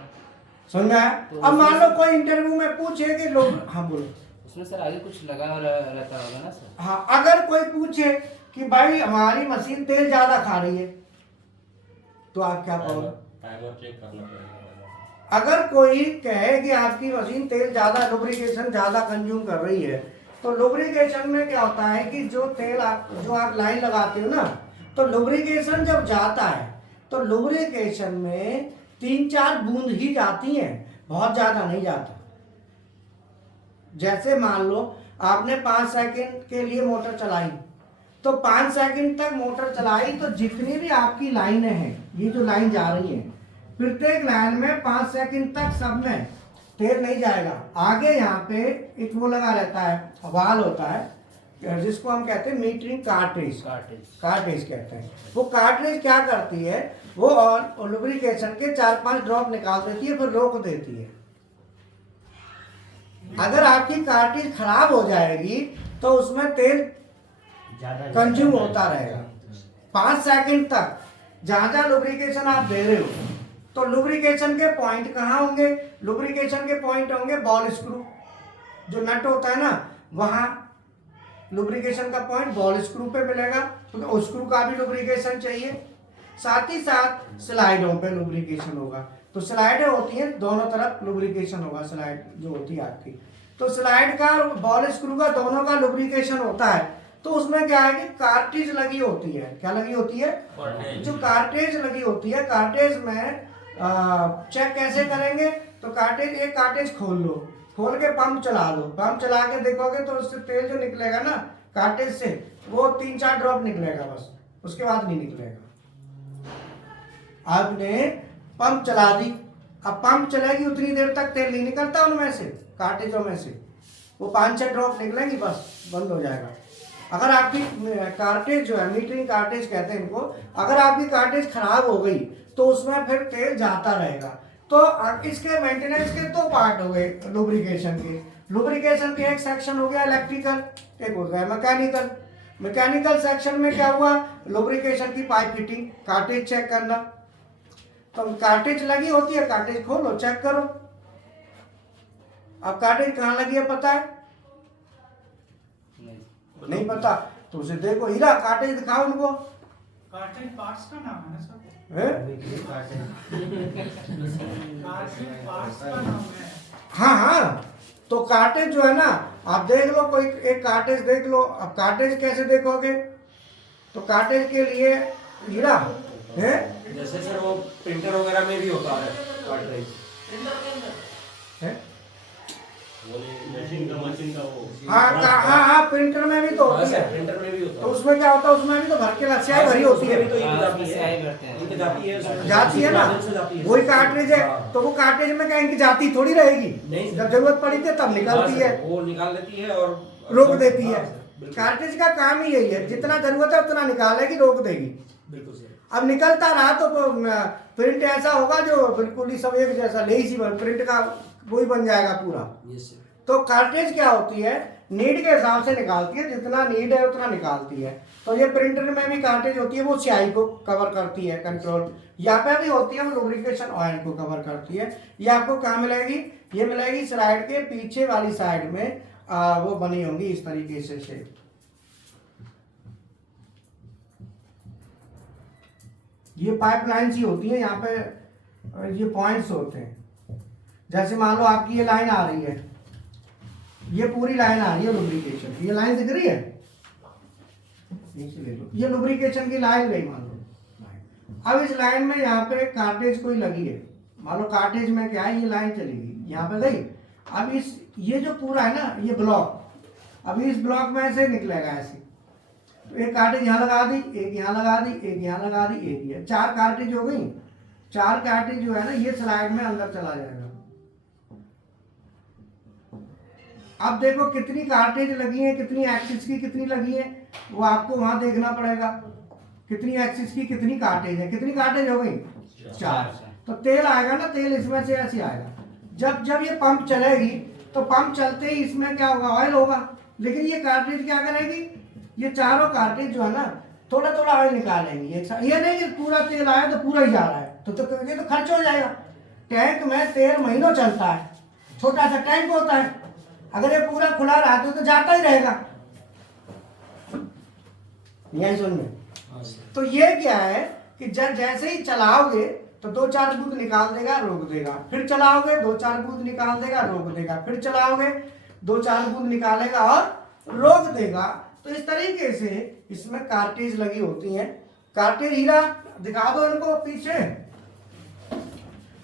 समझ में आया? अब मान लो कोई इंटरव्यू में पूछे कि लोग, हाँ बोलो। उसमें सर आगे कुछ लगा रहता होगा ना सर? हाँ, अगर कोई पूछे कि भाई हमारी मशीन तेल ज्यादा खा रही है तो आप क्या कहोगे? टाइमर चेक करना पड़ेगा। अगर कोई कहे कि आपकी मशीन तेल ज्यादा, लुब्रिकेशन ज्यादा कंज्यूम कर रही है तो लुब्रिकेशन में क्या होता है कि जो तेल जो आप लाइन लगाते हो ना, तो लुब्रिकेशन जब जाता है तो लुब्रिकेशन में 3-4 बूंद ही जाती हैं, बहुत ज्यादा नहीं जाता। जैसे मान लो आपने 5 सेकंड के लिए मोटर चलाई तो 5 सेकंड तक मोटर चलाई तो जितनी भी आपकी लाइनें हैं, ये जो लाइन जा रही है, प्रत्येक लाइन में 5 सेकंड तक सब में तेल नहीं जाएगा। आगे यहाँ पे एक वो लगा रहता है, वाल होता है जिसको हम कहते हैं मीटरिंग कार्ट्रिज कहते हैं। वो कार्ट्रिज क्या करती है, वो और लुब्रिकेशन के 4-5 ड्रॉप निकाल देती है, फिर रोक देती है। अगर आपकी कार्ट्रिज खराब हो जाएगी तो उसमें तेल कंज्यूम होता रहेगा 5 सेकंड तक। जहां जहां लुब्रिकेशन आप दे रहे हो तो लुब्रिकेशन के पॉइंट कहाँ होंगे? लुब्रिकेशन के पॉइंट होंगे बॉल स्क्रू, जो नट होता है ना वहाँ लुब्रिकेशन का पॉइंट बॉल स्क्रू पे मिलेगा, क्योंकि तो स्क्रू का भी लुब्रिकेशन चाहिए। साथ ही साथ स्लाइडों पे लुब्रिकेशन होगा। तो स्लाइडें होती हैं दोनों तरफ लुब्रिकेशन होगा, स्लाइड जो होती है आपकी। तो स्लाइड का और बॉल स्क्रू का दोनों का लुब्रिकेशन होता है। तो उसमें क्या है कि कार्ट्रिज लगी होती है। क्या लगी होती है? जो कार्ट्रिज लगी होती है, कार्ट्रिज में चेक कैसे करेंगे? तो कार्ट्रिज, एक कार्ट्रिज खोल लो, खोल के पंप चला लो, पंप चला के देखोगे तो उससे तेल जो निकलेगा ना कार्ट्रिज से, वो 3-4 ड्रॉप निकलेगा बस, उसके बाद नहीं निकलेगा। आपने पंप चला दी, अब पंप चलेगी उतनी देर तक तेल नहीं निकलता उनमें से, कार्ट्रिजों में से, वो 5-6 ड्रॉप निकलेंगी बस, बंद हो जाएगा। अगर आपकी कार्ट्रिज जो है, मीटरिंग कार्ट्रिज कहते हैं इनको, अगर आपकी कार्ट्रिज खराब हो गई तो उसमें फिर तेल जाता रहेगा। तो इसके मेंटेनेंस के 2 पार्ट हो गए लुब्रिकेशन के। लुब्रिकेशन के एक सेक्शन हो गया इलेक्ट्रिकल, एक हो गया मैकेनिकल। मैकेनिकल सेक्शन में क्या हुआ? लुब्रिकेशन की पाइप फिटिंग, कार्ट्रिज चेक करना। तो कार्ट्रिज लगी होती है, कार्ट्रिज खोलो, चेक करो। अब कार्ट्रिज कहाँ लगी है पता है? नहीं पता तो उसे देखो, हीरा कार्ट्रिज दिखाओ उनको। कार्ट्रिज पार्ट्स का नाम है ना सर? कार्ट्रिज पार्ट्स का नाम है। हाँ, तो कार्ट्रिज जो है ना, आप देख लो, कोई एक कार्ट्रिज देख लो। अब कार्ट्रिज कैसे देखोगे? तो कार्ट्रिज के लिए हीरा है, जैसे सर वो प्रिंटर वगैरह में भी होता है कार्ट्रिज है? मशीन का वो हाँ, प्रिंटर में भी तो होती है। प्रिंटर में भी होता तो उसमें क्या होता है? उसमें भी तो भर के स्याही भरी होती है, जाती है ना, वही कार्ट्रिज है। तो वो कार्ट्रिज में क्या इनकी जाती थोड़ी रहेगी? नहीं, जब जरूरत पड़ी थी तब निकलती है, वो निकाल लेती है और रोक देती है। कार्ट्रिज का काम ही यही है, जितना जरूरत है उतना निकालेगी, रोक देगी। बिल्कुल सर। अब निकलता रहा तो प्रिंट ऐसा होगा जो बिल्कुल ही सब एक जैसा लेही सी प्रिंट का वही बन जाएगा पूरा। तो कार्ट्रिज क्या होती है? नीड के हिसाब से निकालती है, जितना नीड है उतना निकालती है। तो ये प्रिंटर में भी कार्ट्रिज होती है, वो स्याही को कवर करती है, कंट्रोल। यहाँ पे भी होती है, वो लुब्रिकेशन ऑयल को कवर करती है। ये आपको कहाँ मिलेगी? ये मिलेगी स्लाइड के पीछे वाली साइड में, वो बनी होंगी इस तरीके से शेप। ये पाइपलाइन सी होती है, यहाँ पे ये पॉइंट्स होते हैं। जैसे मान लो आपकी ये लाइन आ रही है, ये पूरी लाइन आ रही है लुब्रिकेशन, ये लाइन दिख रही है, ले लो, ये लुब्रिकेशन की लाइन गई मान लो। अब इस लाइन में यहाँ पे कार्ट्रिज कोई लगी है, मान लो कार्ट्रिज में क्या है, ये लाइन चलेगी, यहाँ पे गई। अब इस ये जो पूरा है ना, ये ब्लॉक, अभी इस ब्लॉक में से निकलेगा ऐसे। तो एक कार्ट्रिज यहाँ लगा दी, एक यहाँ लगा दी, एक यहाँ लगा दी, एक ये 4 कार्ट्रिज हो गई। 4 कार्ट्रिज जो है ना, ये स्लाइड में अंदर चला जाएगा। अब देखो कितनी कार्ट्रिज लगी है, कितनी एक्सिस की कितनी लगी है, वो आपको वहां देखना पड़ेगा। कितनी एक्सिस की कितनी कार्ट्रिज है, कितनी कार्ट्रिज हो गई? 4। तो तेल आएगा ना, तेल इसमें से ऐसे आएगा। जब ये पंप चलेगी तो पंप चलते ही इसमें क्या होगा? ऑयल होगा। लेकिन ये कार्ट्रिज क्या करेगी? ये चारों कार्ट्रिज जो है ना, थोड़ा थोड़ा ऑयल निकालेंगी एक साथ। ये नहीं कि पूरा तेल आया तो पूरा ही जा रहा है, तो ये तो खर्च हो जाएगा। टैंक में तेल महीनों चलता है, छोटा सा टैंक होता है, अगर ये पूरा खुला रहा तो जाता ही रहेगा। यही सुन में। तो ये क्या है कि जब जैसे ही चलाओगे तो 2-4 बूंद निकाल देगा, रोक देगा, फिर चलाओगे 2-4 बूंद निकाल देगा, रोक देगा, फिर चलाओगे 2-4 बूंद निकालेगा और रोक देगा। तो इस तरीके से इसमें कार्ट्रिज लगी होती हैं। कार्ट्रिज हीरा दिखा दो इनको पीछे,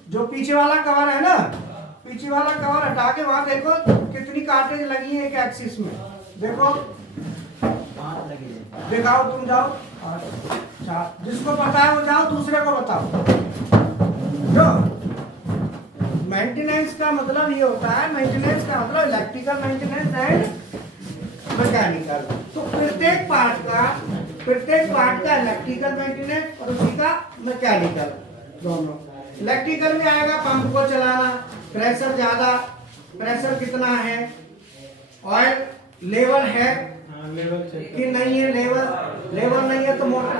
जो पीछे वाला कवर है ना, पीछे वाला कवर हटा के वहां देखो कितनी कार्ट्रिज लगी है एक एक्सिस में। देखो 5 लगी है, दिखाओ तुम जाओ। अच्छा, जिसको पता है वो जाओ, दूसरे को बताओ। जो मेंटेनेंस का मतलब ये होता है, मेंटेनेंस का मतलब इलेक्ट्रिकल मेंटेनेंस एंड मैकेनिकल। तो प्रत्येक पार्ट का इलेक्ट्रिकल मेंटेनेंस और उसी का मैकेनिकल, दोनों। इलेक्ट्रिकल में आएगा पंप को चलाना, प्रेशर ज्यादा, प्रेशर कितना है, ऑयल लेवल है कि नहीं है, लेवल नहीं है तो मोटर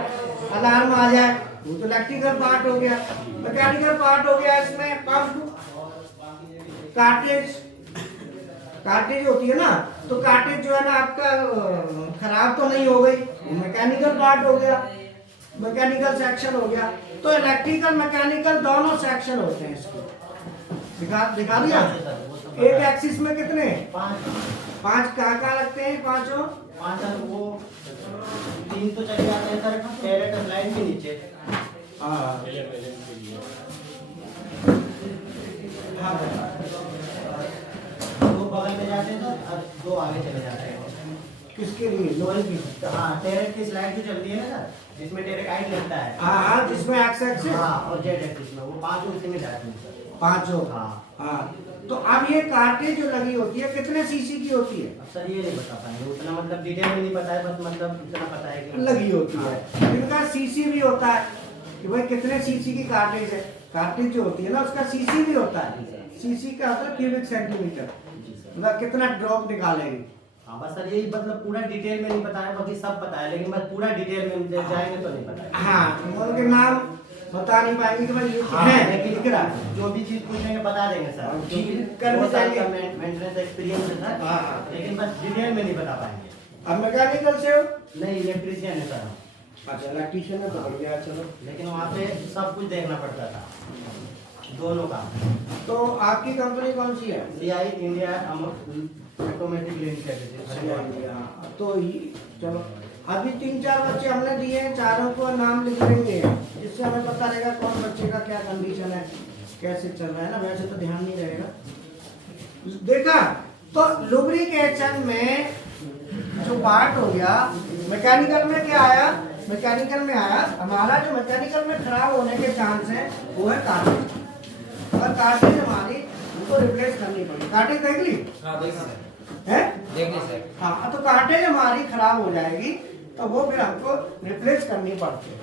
अलार्म आ जाए, वो तो इलेक्ट्रिकल पार्ट हो गया। मैकेनिकल पार्ट हो गया इसमें पंप, कार्टेज। कार्टेज होती है ना, तो कार्टेज जो है ना आपका खराब तो नहीं हो गई, मैकेनिकल पार्ट हो गया, मैकेनिकल सेक्शन हो गया। तो इलेक्ट्रिकल मैकेनिकल दोनों सेक्शन होते हैं इसके। दिखा दिया। एक एक्सिस में कितने? 5 कहाँ लगते हैं? पांचों 5 सर, वो 3 तो चले जाते हैं सर पैरेलल लाइन के नीचे। हाँ, दो बगल में जाते हैं सर और 2 आगे चले जाते हैं। किसके लिए? लोहे की। हाँ, टेरेट की स्लाइड जो चलती है ना सर, जिसमें टेरेकाइट लगता है। हाँ, जिसमें एक्स एक्सिस। हाँ, और जेड एक्सिस में वो 5 उसी में जाते हैं सर। पांचों। हाँ। हाँ, तो अब ये कार्टेज जो लगी होती है कितने सीसी की होती है? अब सर ये नहीं बता पाएंगे उतना, मतलब डिटेल में नहीं पता है, बस मतलब इतना पता है कि लगी होती है। इनका सीसी भी होता है कि भाई कितने सीसी की कार्टेज है। कार्टेज जो होती है ना उसका सीसी भी होता है। सीसी का मतलब क्यूबिक सेंटीमीटर, मतलब कितना ड्रॉप निकालेगी। हाँ, बस सर यही मतलब पूरा डिटेल में नहीं पता है, बाकी सब पता है, लेकिन बस पूरा डिटेल में जाएंगे तो नहीं पता है। हाँ, उनके नाम बता नहीं पाएंगे कि भाई ये हाँ, है, लेकिन लिख रहा है। जो भी चीज पूछेंगे बता देंगे सर। ठीक है, कर भी जाएंगे। मेंटेनेंस एक्सपीरियंस है सर। हाँ। लेकिन बस डिटेल में नहीं बता पाएंगे। अब मैकेनिकल से हो? नहीं, इलेक्ट्रीशियन है सर हम। अच्छा, इलेक्ट्रीशियन है तो बढ़ गया। चलो, लेकिन वहाँ पे सब कुछ देखना पड़ता था, दोनों का। तो आपकी कंपनी कौन सी है? CI India automatic limited. तो चलो, अभी 3-4 बच्चे हमने दिए हैं, चारों को नाम लिख लेंगे, जिससे हमें पता रहेगा कौन बच्चे का क्या कंडीशन है, कैसे चल रहा है ना। वैसे तो ध्यान नहीं रहेगा। देखा, तो लुब्रिकेशन में जो पार्ट हो गया, मैकेनिकल में क्या आया? मैकेनिकल में आया हमारा जो मैकेनिकल में खराब होने के चांस है वो है कार्टेज। और कार्टेज हमारी उनको रिप्लेस करनी पड़ी। कार्टेज देख ली है? देखिए सर। हाँ, तो कार्टेज हमारी खराब हो जाएगी तो वो फिर हमको रिप्लेस करनी पड़ती है।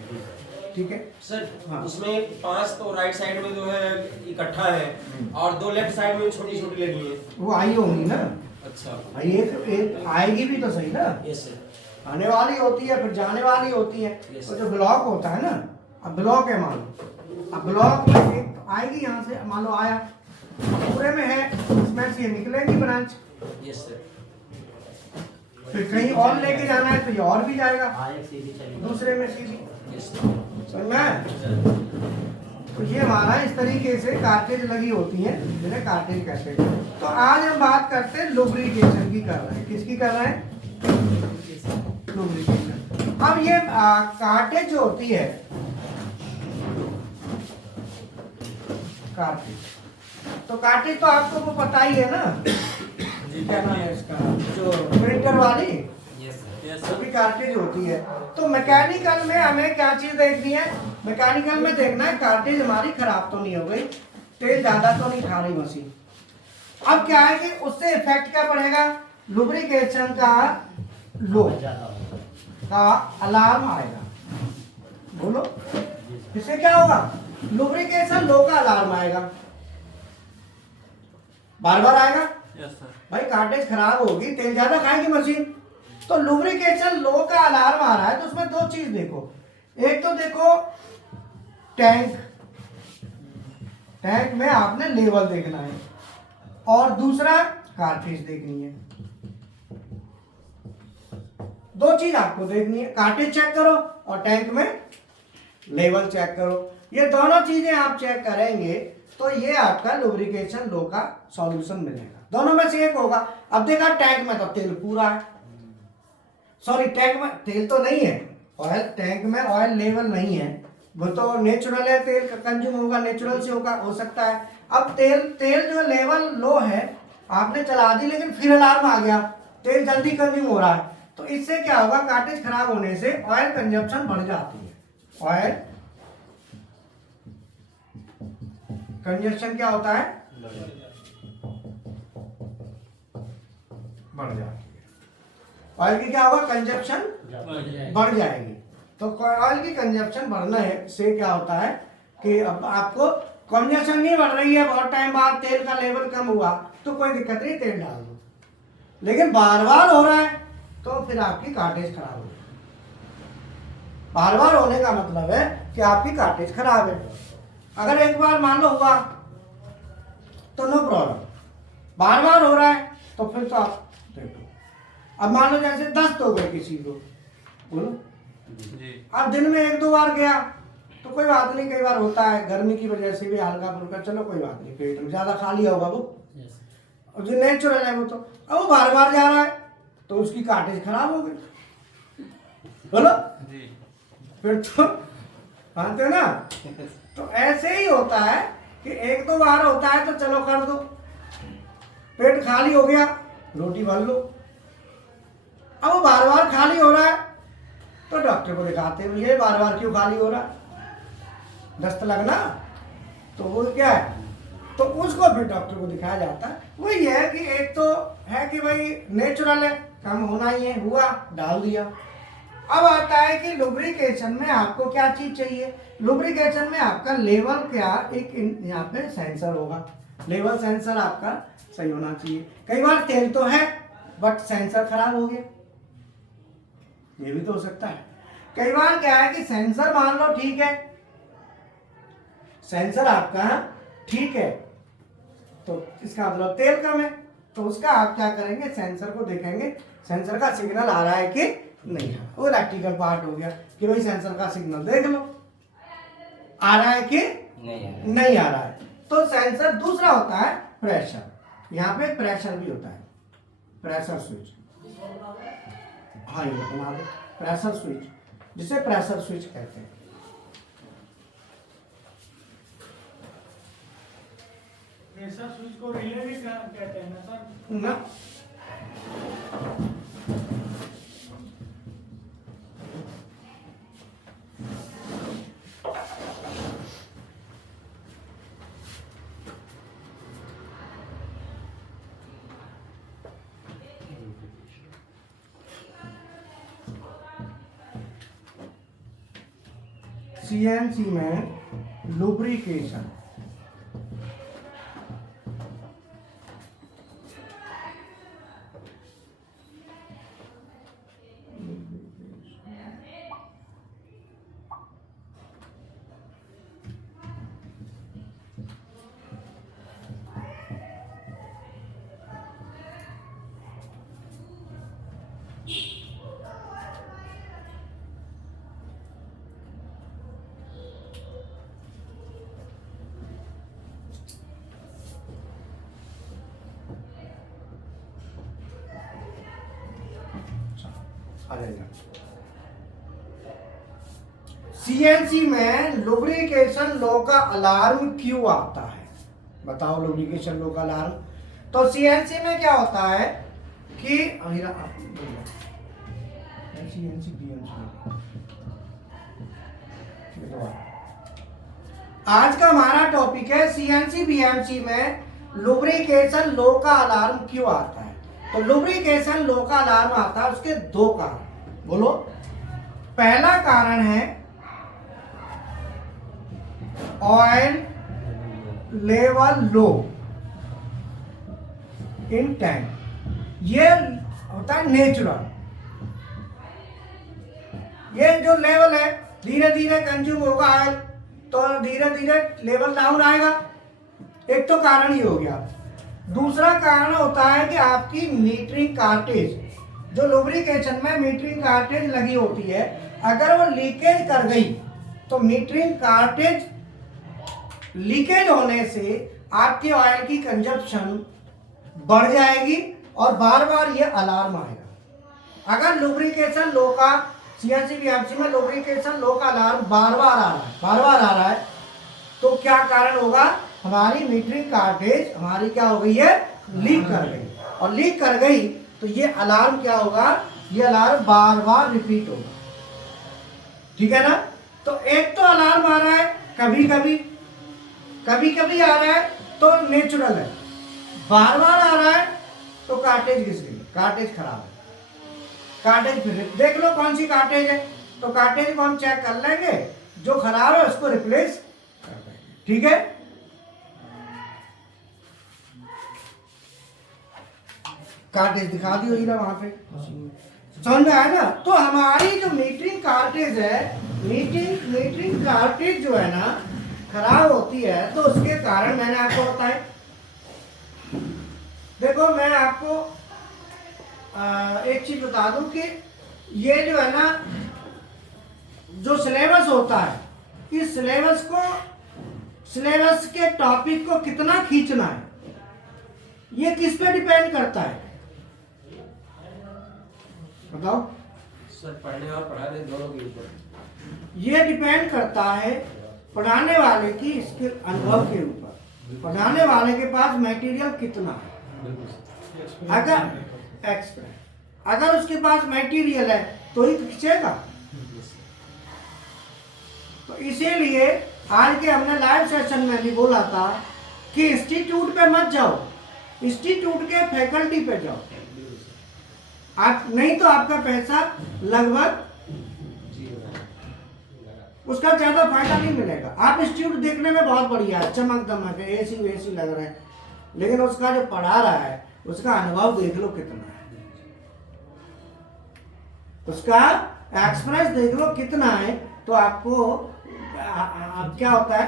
ठीक है सर। हाँ। उसमें 5 तो राइट साइड में जो है इकट्ठा है और 2 लेफ्ट साइड में छोटी छोटी लगी है। वो आई होंगी ना। अच्छा, एक आएगी भी तो सही ना। Yes sir. आने वाली होती है फिर जाने वाली होती है। Yes, तो जो ब्लॉक होता है ना, अब ब्लॉक है मान लो, अब ब्लॉक में एक आएगी यहाँ से, मान लो आया पूरे में है, इसमें से निकलेगी ब्रांच, यस सर। फिर कहीं और लेके जाना है तो ये और भी जाएगा हाँ, एक सीधी चली। दूसरे में सीधी। यस समझ में आया? तो ये हमारा इस तरीके से कार्टेज लगी होती है, जिन्हें कार्टेज कहते हैं। तो आज हम बात करते हैं लुब्रिकेशन की कर रहे हैं। किसकी कर रहे हैं? लुब्रिकेशन। अब ये कार्टेज जो होती है, कार्टेज, तो कार्टेज तो आपको वो पता ही है ना, क्या नाम है इसका, जो प्रिंटर वाली, यस सर। वो भी कार्टेज होती है। तो मैकेनिकल में हमें क्या चीज देखनी है? मैकेनिकल में देखना है कार्टेज हमारी खराब तो नहीं हो गई, तेल ज्यादा तो नहीं खा रही मशीन। अब क्या है कि उससे इफेक्ट क्या पड़ेगा? लुब्रिकेशन का लो का अलार्म आएगा। बोलो, इससे क्या होगा? लुब्रिकेशन लो का अलार्म आएगा। बार बार आएगा। Yes sir. भाई कार्टेज खराब होगी, तेल ज्यादा खाएगी मशीन, तो लुब्रिकेशन लो का अलार्म आ रहा है। तो उसमें 2 चीज देखो, एक तो देखो टैंक, टैंक में आपने लेवल देखना है, और दूसरा कार्टेज देखनी है। 2 चीज आपको देखनी है, कार्टेज चेक करो और टैंक में लेवल चेक करो। ये दोनों चीजें आप चेक करेंगे तो ये आपका लुब्रिकेशन लो का सॉल्यूशन मिलेगा। दोनों में से एक होगा। अब देखा टैंक में तो तेल पूरा है, सॉरी टैंक में तेल तो नहीं है, ऑयल टैंक में ऑयल लेवल नहीं है, वो तो नेचुरल है, तेल का कंज्यूम होगा, नेचुरल से होगा, हो सकता है। अब तेल जो लेवल लो है आपने चला दी, लेकिन फिर अलार्म आ गया, तेल जल्दी कंज्यूम हो रहा है, तो इससे क्या होगा? कार्टेज खराब होने से ऑयल कंजप्शन बढ़ जाती है। ऑयल कंजप्शन क्या होता है? बढ़ जाती है। ऑयल की क्या होगा? कंजप्शन बढ़ जाएगी। तो ऑयल की कंजप्शन बढ़ने से क्या होता है कि अब आपको कंजप्शन नहीं बढ़ रही है, बहुत टाइम बाद तेल का लेवल कम हुआ तो कोई दिक्कत नहीं, तेल डाल दो। लेकिन बार बार हो रहा है तो फिर आपकी कार्टेज खराब हो बार बार होने का मतलब है कि आपकी कार्टेज खराब है। अगर एक बार मान लो हुआ तो नो प्रॉब्लम, बार बार हो रहा है तो फिर तो आप देखो। अब मान लो जैसे दस्त हो गए किसी को, बोलो अब दिन में 1-2 बार गया तो कोई बात नहीं, कई बार होता है गर्मी की वजह से भी हल्का फुल्का, चलो कोई बात नहीं, पेट में ज्यादा खाली होगा वो, और जो नेचुरल है वो तो, अब वो बार बार जा रहा है तो उसकी कार्टेज खराब हो गई, बोलो फिर तो मानते हो ना। तो ऐसे ही होता है कि 1-2 बार होता है तो चलो कर दो, पेट खाली हो गया रोटी भर लो। अब वो बार बार खाली हो रहा है तो डॉक्टर को दिखाते हैं, ये बार बार क्यों खाली हो रहा है, दस्त लगना, तो वो क्या है, तो उसको फिर डॉक्टर को दिखाया जाता है। वो ये है कि एक तो है कि भाई नेचुरल है, कम होना ही है, हुआ डाल दिया। अब आता है कि लुब्रिकेशन में आपको क्या चीज चाहिए, लुब्रिकेशन में आपका लेवल क्या, एक यहाँ पे सेंसर होगा, लेवल सेंसर आपका सही होना चाहिए। कई बार तेल तो है बट सेंसर खराब हो गया, ये भी तो हो सकता है। कई बार क्या है कि सेंसर मान लो ठीक है, सेंसर आपका ठीक है तो इसका मतलब तेल कम है, तो उसका आप क्या करेंगे, सेंसर को देखेंगे सेंसर का सिग्नल आ रहा है कि नहीं, वो इलेक्ट्रिकल पार्ट हो गया कि भाई सेंसर का सिग्नल देख लो आ रहा है कि नहीं आ रहा है। तो सेंसर दूसरा होता है प्रेशर, यहाँ पे प्रेशर भी होता है, प्रेशर स्विच, हाँ ये बना दो, प्रेशर स्विच, जिसे प्रेशर स्विच कहते हैं। प्रेशर स्विच को रिले भी कहते हैं ना सर? ना, CNC में लुब्रिकेशन, CNC में लुब्रिकेशन लो का अलार्म क्यों आता है, बताओ लुब्रिकेशन लो का अलार्म। तो CNC में क्या होता है कि आज का हमारा टॉपिक है CNC BMC में लुब्रिकेशन लो का अलार्म क्यों आता है। तो लुब्रिकेशन लो का अलार्म आता है, उसके 2 कारण, बोलो। पहला कारण है ऑयल लेवल लो इन टैंक, ये होता है नेचुरल, ये जो लेवल है धीरे धीरे कंज्यूम होगा ऑयल तो धीरे धीरे लेवल डाउन आएगा, एक तो कारण ही हो गया। दूसरा कारण होता है कि आपकी मीटरिंग कार्टेज, जो लुब्रिकेशन में मीटरिंग कार्टेज लगी होती है, अगर वो लीकेज कर गई तो मीटरिंग कार्टेज लीकेज होने से आपके ऑयल की कंजप्शन बढ़ जाएगी और बार बार ये अलार्म आएगा। अगर लुब्रिकेशन लो का CNC BMC में लुब्रिकेशन लो का अलार्म बार बार आ रहा है तो क्या कारण होगा, हमारी मीटरिंग कार्टेज हमारी क्या हो गई है, लीक कर गई, और लीक कर गई तो ये अलार्म क्या होगा, ये अलार्म बार बार रिपीट होगा, ठीक है ना। तो एक तो अलार्म आ रहा है कभी कभी आ रहा है तो नेचुरल है, बार बार आ रहा है तो कार्टेज घिस गई, कार्टेज खराब है। कार्टेज फिर देख लो कौन सी कार्टेज है, तो कार्टेज को हम चेक कर लेंगे, जो खराब है उसको रिप्लेस कर देंगे, ठीक है। कार्टेज दिखा दी हुई ना वहां पे, समझ में आया ना। तो हमारी जो मीटरिंग कार्टेज है, मीटरिंग कार्टेज जो है ना खराब होती है, तो उसके कारण मैंने आपको बताया। देखो मैं आपको एक चीज बता दूं कि ये जो है ना जो सिलेबस होता है, इस सिलेबस के टॉपिक को कितना खींचना है, ये किस पे डिपेंड करता है बताओ। सर पढ़ने और पढ़ाने दोनों के ऊपर ये डिपेंड करता है पढ़ाने वाले की स्किल, अनुभव के ऊपर। पढ़ाने वाले के पास मटेरियल कितना है। अगर उसके पास मटेरियल है तो ही खींचेगा। तो इसीलिए आज के हमने लाइव सेशन में भी बोला था कि इंस्टीट्यूट पे मत जाओ, इंस्टीट्यूट के फैकल्टी पे जाओ। आप नहीं तो आपका पैसा लगभग उसका ज्यादा फायदा नहीं मिलेगा। आप इंस्टीट्यूट देखने में बहुत बढ़िया है, चमक दमक है, एसी वेसी लग रहे हैं, लेकिन उसका जो पढ़ा रहा है उसका अनुभव देख लो कितना है, उसका एक्सपीरियंस देख लो कितना है। तो आपको अब क्या होता है,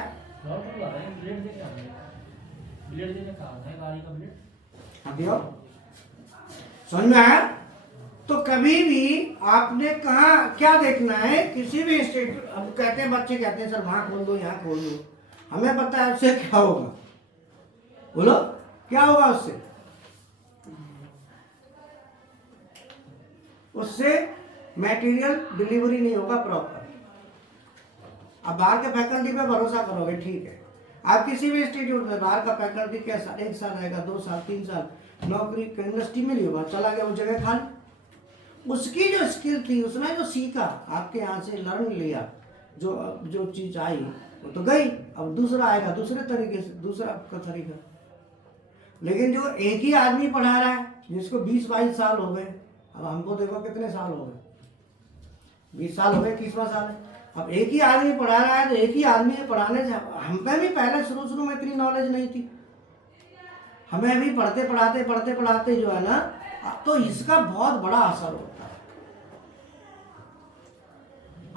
अभी समझ में आया। तो कभी भी आपने कहा क्या देखना है, किसी भी इंस्टीट्यूट, अब कहते हैं बच्चे कहते हैं सर वहां खोल दो यहाँ खोल दो, हमें पता है उससे क्या होगा, बोलो क्या होगा उससे। उससे मटेरियल डिलीवरी नहीं होगा प्रॉपर। अब बाहर के फैकल्टी पे भरोसा करोगे ठीक है, आप किसी भी इंस्टीट्यूट में बाहर का फैकल्टी कैसा 1 साल रहेगा, 2 साल 3 साल नौकरी इंडस्ट्री में नहीं होगा, चला गया वो जगह खाली। उसकी जो स्किल थी, उसने जो सीखा आपके यहाँ से लर्न लिया, जो चीज आई वो तो गई, अब दूसरा आएगा दूसरे तरीके से, दूसरा का तरीका। लेकिन जो एक ही आदमी पढ़ा रहा है जिसको 20-22 साल हो गए, अब हमको देखो कितने साल हो गए, 20 साल हो गए, 21वां साल है। अब एक ही आदमी पढ़ा रहा है तो एक ही आदमी पढ़ाने से, हम पे भी पहले शुरू में इतनी नॉलेज नहीं थी, हमें भी पढ़ते पढ़ाते जो है ना, तो इसका बहुत बड़ा असर होता है।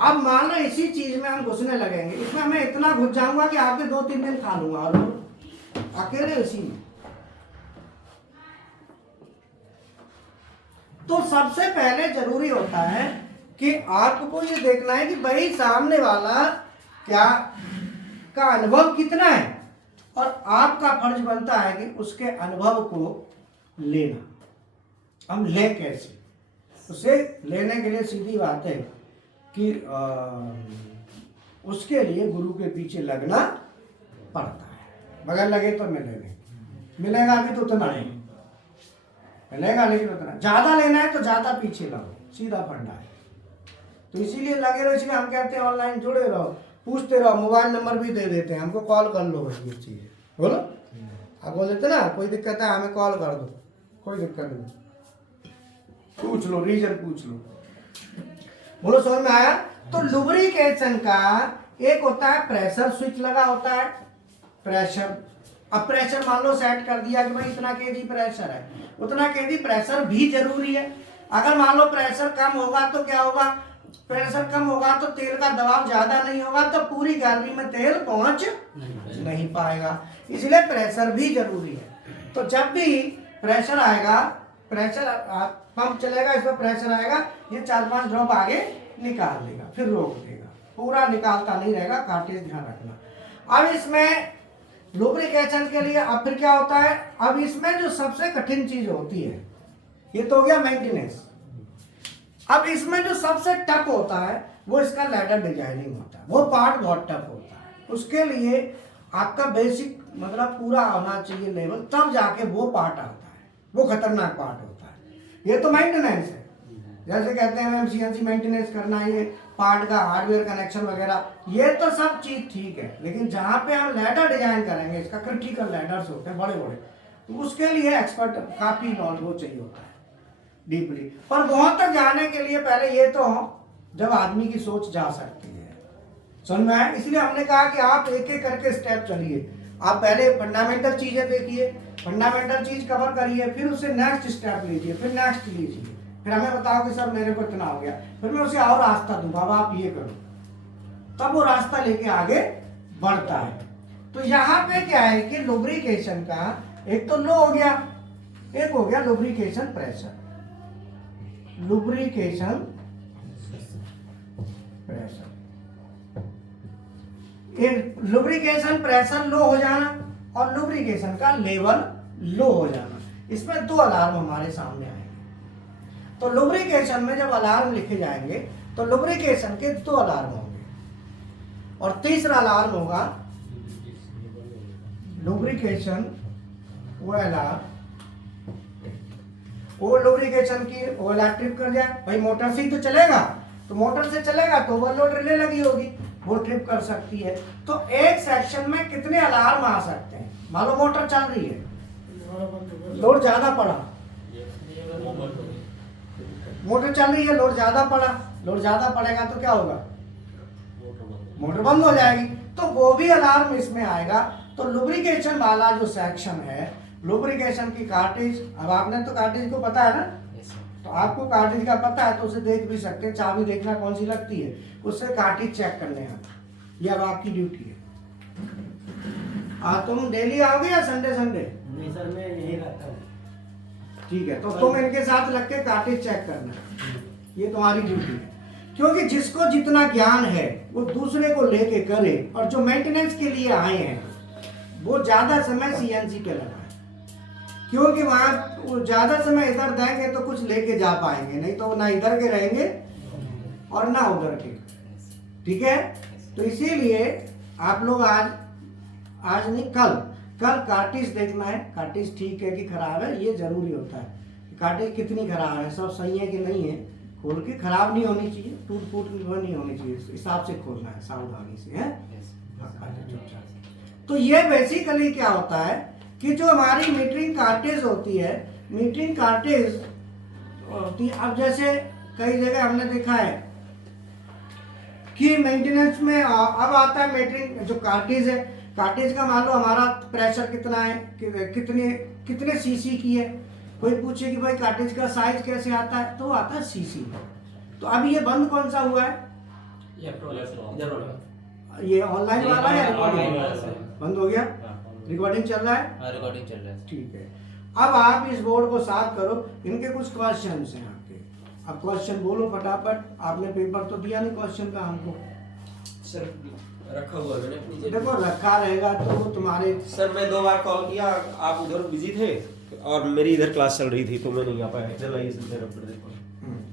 अब मान लो इसी चीज में हम घुसने लगेंगे, इसमें मैं इतना घुस जाऊंगा कि आपके 2-3 दिन खा लूंगा, और अकेले इसी में। तो सबसे पहले जरूरी होता है कि आपको ये देखना है कि भाई सामने वाला क्या का अनुभव कितना है, और आपका फर्ज बनता है कि उसके अनुभव को लेना। हम ले कैसे, उसे लेने के लिए सीधी बात है कि उसके लिए गुरु के पीछे लगना पड़ता है। बगैर लगे तो मिलेगा भी तो उतना नहीं मिलेगा, लेकिन उतना ज्यादा लेना है तो ज्यादा पीछे लगो, सीधा फंडा है। तो इसीलिए लगे रहो, इसलिए हम कहते हैं ऑनलाइन जुड़े रहो, पूछते रहो, मोबाइल नंबर भी दे देते हैं, हमको कॉल कर लो, ये चीज बोलो। आप बोल देते ना कोई दिक्कत है हमें कॉल कर दो, कोई दिक्कत नहीं, पूछ लो, रीजन पूछ लो, बोलो समझ में आया। तो लुब्रिकेशन का एक होता है प्रेशर स्विच लगा होता है, प्रेशर। अब प्रेशर मान लो सेट कर दिया कि भाई इतना केजी प्रेशर है, उतना केजी प्रेशर भी जरूरी है। अगर मान लो प्रेशर कम होगा तो क्या होगा, प्रेशर कम होगा तो तेल का दबाव ज्यादा नहीं होगा, तो पूरी गैलरी में तेल पहुंच नहीं पाएगा, इसलिए प्रेशर भी जरूरी है। तो जब भी प्रेशर आएगा, प्रेशर पंप चलेगा, इसमें प्रेशर आएगा, ये 4-5 ड्रॉप आगे निकाल देगा, फिर रोक देगा, पूरा निकालता नहीं रहेगा, कार्टेज ध्यान रखना। अब इसमें लुब्रिकेशन के लिए अब फिर क्या होता है, अब इसमें जो सबसे कठिन चीज होती है, ये तो हो गया मेंटेनेंस। अब इसमें जो सबसे टफ होता है वो इसका लैडर डिजाइनिंग होता है, वो पार्ट बहुत टफ होता है। उसके लिए आपका बेसिक मतलब पूरा होना चाहिए लेवल, तब जाके वो पार्ट आता है, वो खतरनाक पार्ट होता है। ये तो मेंटेनेंस है, जैसे कहते हैं एमसीएनसी मेंटेनेंस करना, ये पार्ट का हार्डवेयर कनेक्शन वगैरह, ये तो सब चीज ठीक है। लेकिन जहाँ पे हम लैडर डिजाइन करेंगे, इसका क्रिटिकल लैडर्स होते हैं बड़े बड़े, तो उसके लिए एक्सपर्ट काफी नॉलेज वो चाहिए होता है डीपली। पर वहां तक जाने के लिए पहले ये तो जब आदमी की सोच जा सकती है, समझ में आया। इसलिए हमने कहा कि आप एक एक करके स्टेप चलिए। आप पहले फंडामेंटल चीजें देखिए, फंडामेंटल चीज कवर करिए, फिर उससे नेक्स्ट स्टेप लीजिए, फिर नेक्स्ट लीजिए, फिर हमें बताओ कि सर मेरे को इतना हो गया, फिर मैं उसे और रास्ता दूंगा, अब आप ये करो, तब वो रास्ता लेके आगे बढ़ता है। तो यहाँ पे क्या है कि लुब्रिकेशन का एक तो लो हो गया, एक हो गया lubrication pressure. Lubrication pressure, lubrication pressure low हो जाना और लुब्रिकेशन का लेवल लो हो जाना, इसमें दो अलार्म हमारे सामने आएंगे। तो लुब्रिकेशन में जब अलार्म लिखे जाएंगे तो लुब्रिकेशन के दो अलार्म होंगे और तीसरा अलार्म होगा लुब्रिकेशन वो लुब्रिकेशन की ओएलआर ट्रिप कर जाए, भाई मोटर से ही तो चलेगा, तो मोटर से चलेगा तो ओवरलोड रिले लगी होगी, वो ट्रिप कर सकती है। तो एक सेक्शन में कितने अलार्म आ सकते हैं? मान लो मोटर चल रही है, लोड ज्यादा पड़ा, मोटर चल रही है, लोड ज्यादा पड़ा, लोड ज्यादा पड़ेगा तो क्या होगा? मोटर बंद हो जाएगी, तो वो भी अलार्म इसमें आएगा। तो लुब्रिकेशन वाला जो सेक्शन है, लुब्रिकेशन की कार्टेज, अब आपने तो कार्टेज को पता है ना, तो आपको कार्टेज का पता है तो उसे देख भी सकते हैं, चाबी देखना कौन सी लगती है, उससे कार्टेज चेक करने हैं, ये अब आपकी ड्यूटी है। तुम डेली आओगे या संडे संडे? नहीं सर, मैं यही रहता हूँ। ठीक है, तो तुम इनके साथ लग के कार्टेज चेक करना, ये तुम्हारी ड्यूटी है। क्योंकि जिसको जितना ज्ञान है वो दूसरे को लेके करे, और जो मेंटेनेंस के लिए आए हैं वो ज्यादा समय सीएनसी पे लगाए, क्योंकि वहां ज्यादा समय इधर देंगे तो कुछ लेके जा पाएंगे, नहीं तो ना इधर के रहेंगे और ना उधर के। ठीक है, तो इसीलिए आप लोग आज नहीं कल कार्टेज देखना है, कार्टेज ठीक है कि खराब है, ये जरूरी होता है। कार्टेज कितनी खराब है, सब सही है कि नहीं है, खोल के खराब नहीं होनी चाहिए, टूट फूट नहीं होनी चाहिए, इस हिसाब से खोलना है सावधानी से, है। तो ये बेसिकली क्या होता है कि जो हमारी मीटरिंग कार्टेज होती है, मीटरिंग कार्टेज होती है, अब जैसे कई जगह हमने देखा है कि मेंटेनेंस में अब आता है मीटरिंग जो कार्टेज है, कार्टेज का मान लो हमारा प्रेशर कितना है, कितने सीसी की है, कोई पूछे कि भाई कार्टेज का साइज कैसे आता है, तो आता है सीसी। तो अब ये बंद कौन सा हुआ है? ये ऑनलाइन वाला है, बंद हो गया, रिकॉर्डिंग चल रहा है, रिकॉर्डिंग चल रहा है। ठीक है। अब आप इस बोर्ड को साफ करो, इनके कुछ क्वेश्चन हैं आपके, अब क्वेश्चन बोलो फटाफट। आपने पेपर तो दिया नहीं क्वेश्चन का हमको, सर रखा हुआ मैंने अपनी जेब में। देखो रखा रहेगा तो वो तुम्हारे, सर मैं 2 बार कॉल किया, आप उधर बिजी थे और मेरी इधर क्लास चल रही थी तो मैं नहीं आ पाया। चलाइए सर रबर देखो,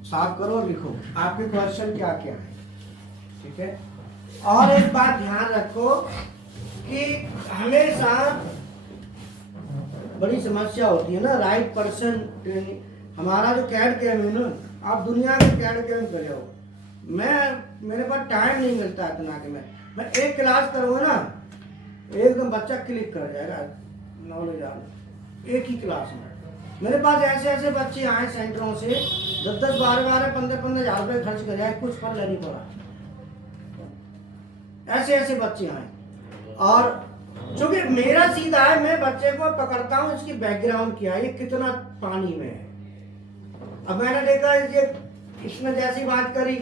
साफ करो और लिखो आपके क्वेश्चन क्या क्या है। ठीक है, और एक बात ध्यान रखो कि हमेशा बड़ी समस्या होती है ना, राइट पर्सन ट्रेनिंग। हमारा जो कैड कैम है ना, आप दुनिया के कैड कैम करे हो, मेरे पास टाइम नहीं मिलता इतना कि मैं एक क्लास करूँगा ना, एकदम बच्चा क्लिक कर जाएगा नॉलेज आ, एक ही क्लास में। मेरे पास ऐसे ऐसे बच्चे आए सेंटरों से, 10-10, 12-12, 15-15 हज़ार रुपये खर्च कर जाए, कुछ फल नहीं पड़ा, ऐसे ऐसे बच्चे आए। और चूंकि मेरा सीधा है, मैं बच्चे को पकड़ता हूँ, इसकी बैकग्राउंड क्या है, ये कितना पानी में है। अब मैंने देखा ये इसने जैसी बात करी,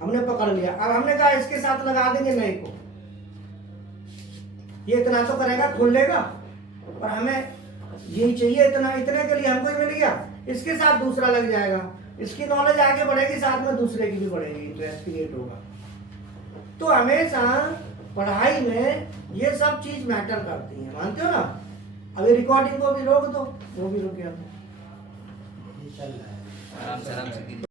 हमने पकड़ लिया, अब हमने कहा इसके साथ लगा देंगे नए को, ये इतना तो करेगा, खोल लेगा, और हमें यही चाहिए, इतना, इतने के लिए हमको ही मिल गया, इसके साथ दूसरा लग जाएगा, इसकी नॉलेज आगे बढ़ेगी, साथ में दूसरे की भी बढ़ेगी, इंटरेस्ट क्रिएट होगा। तो हमेशा पढ़ाई में ये सब चीज मैटर करती है, मानते हो ना। अभी रिकॉर्डिंग को भी रोक दो, वो भी रुक गया, आराम से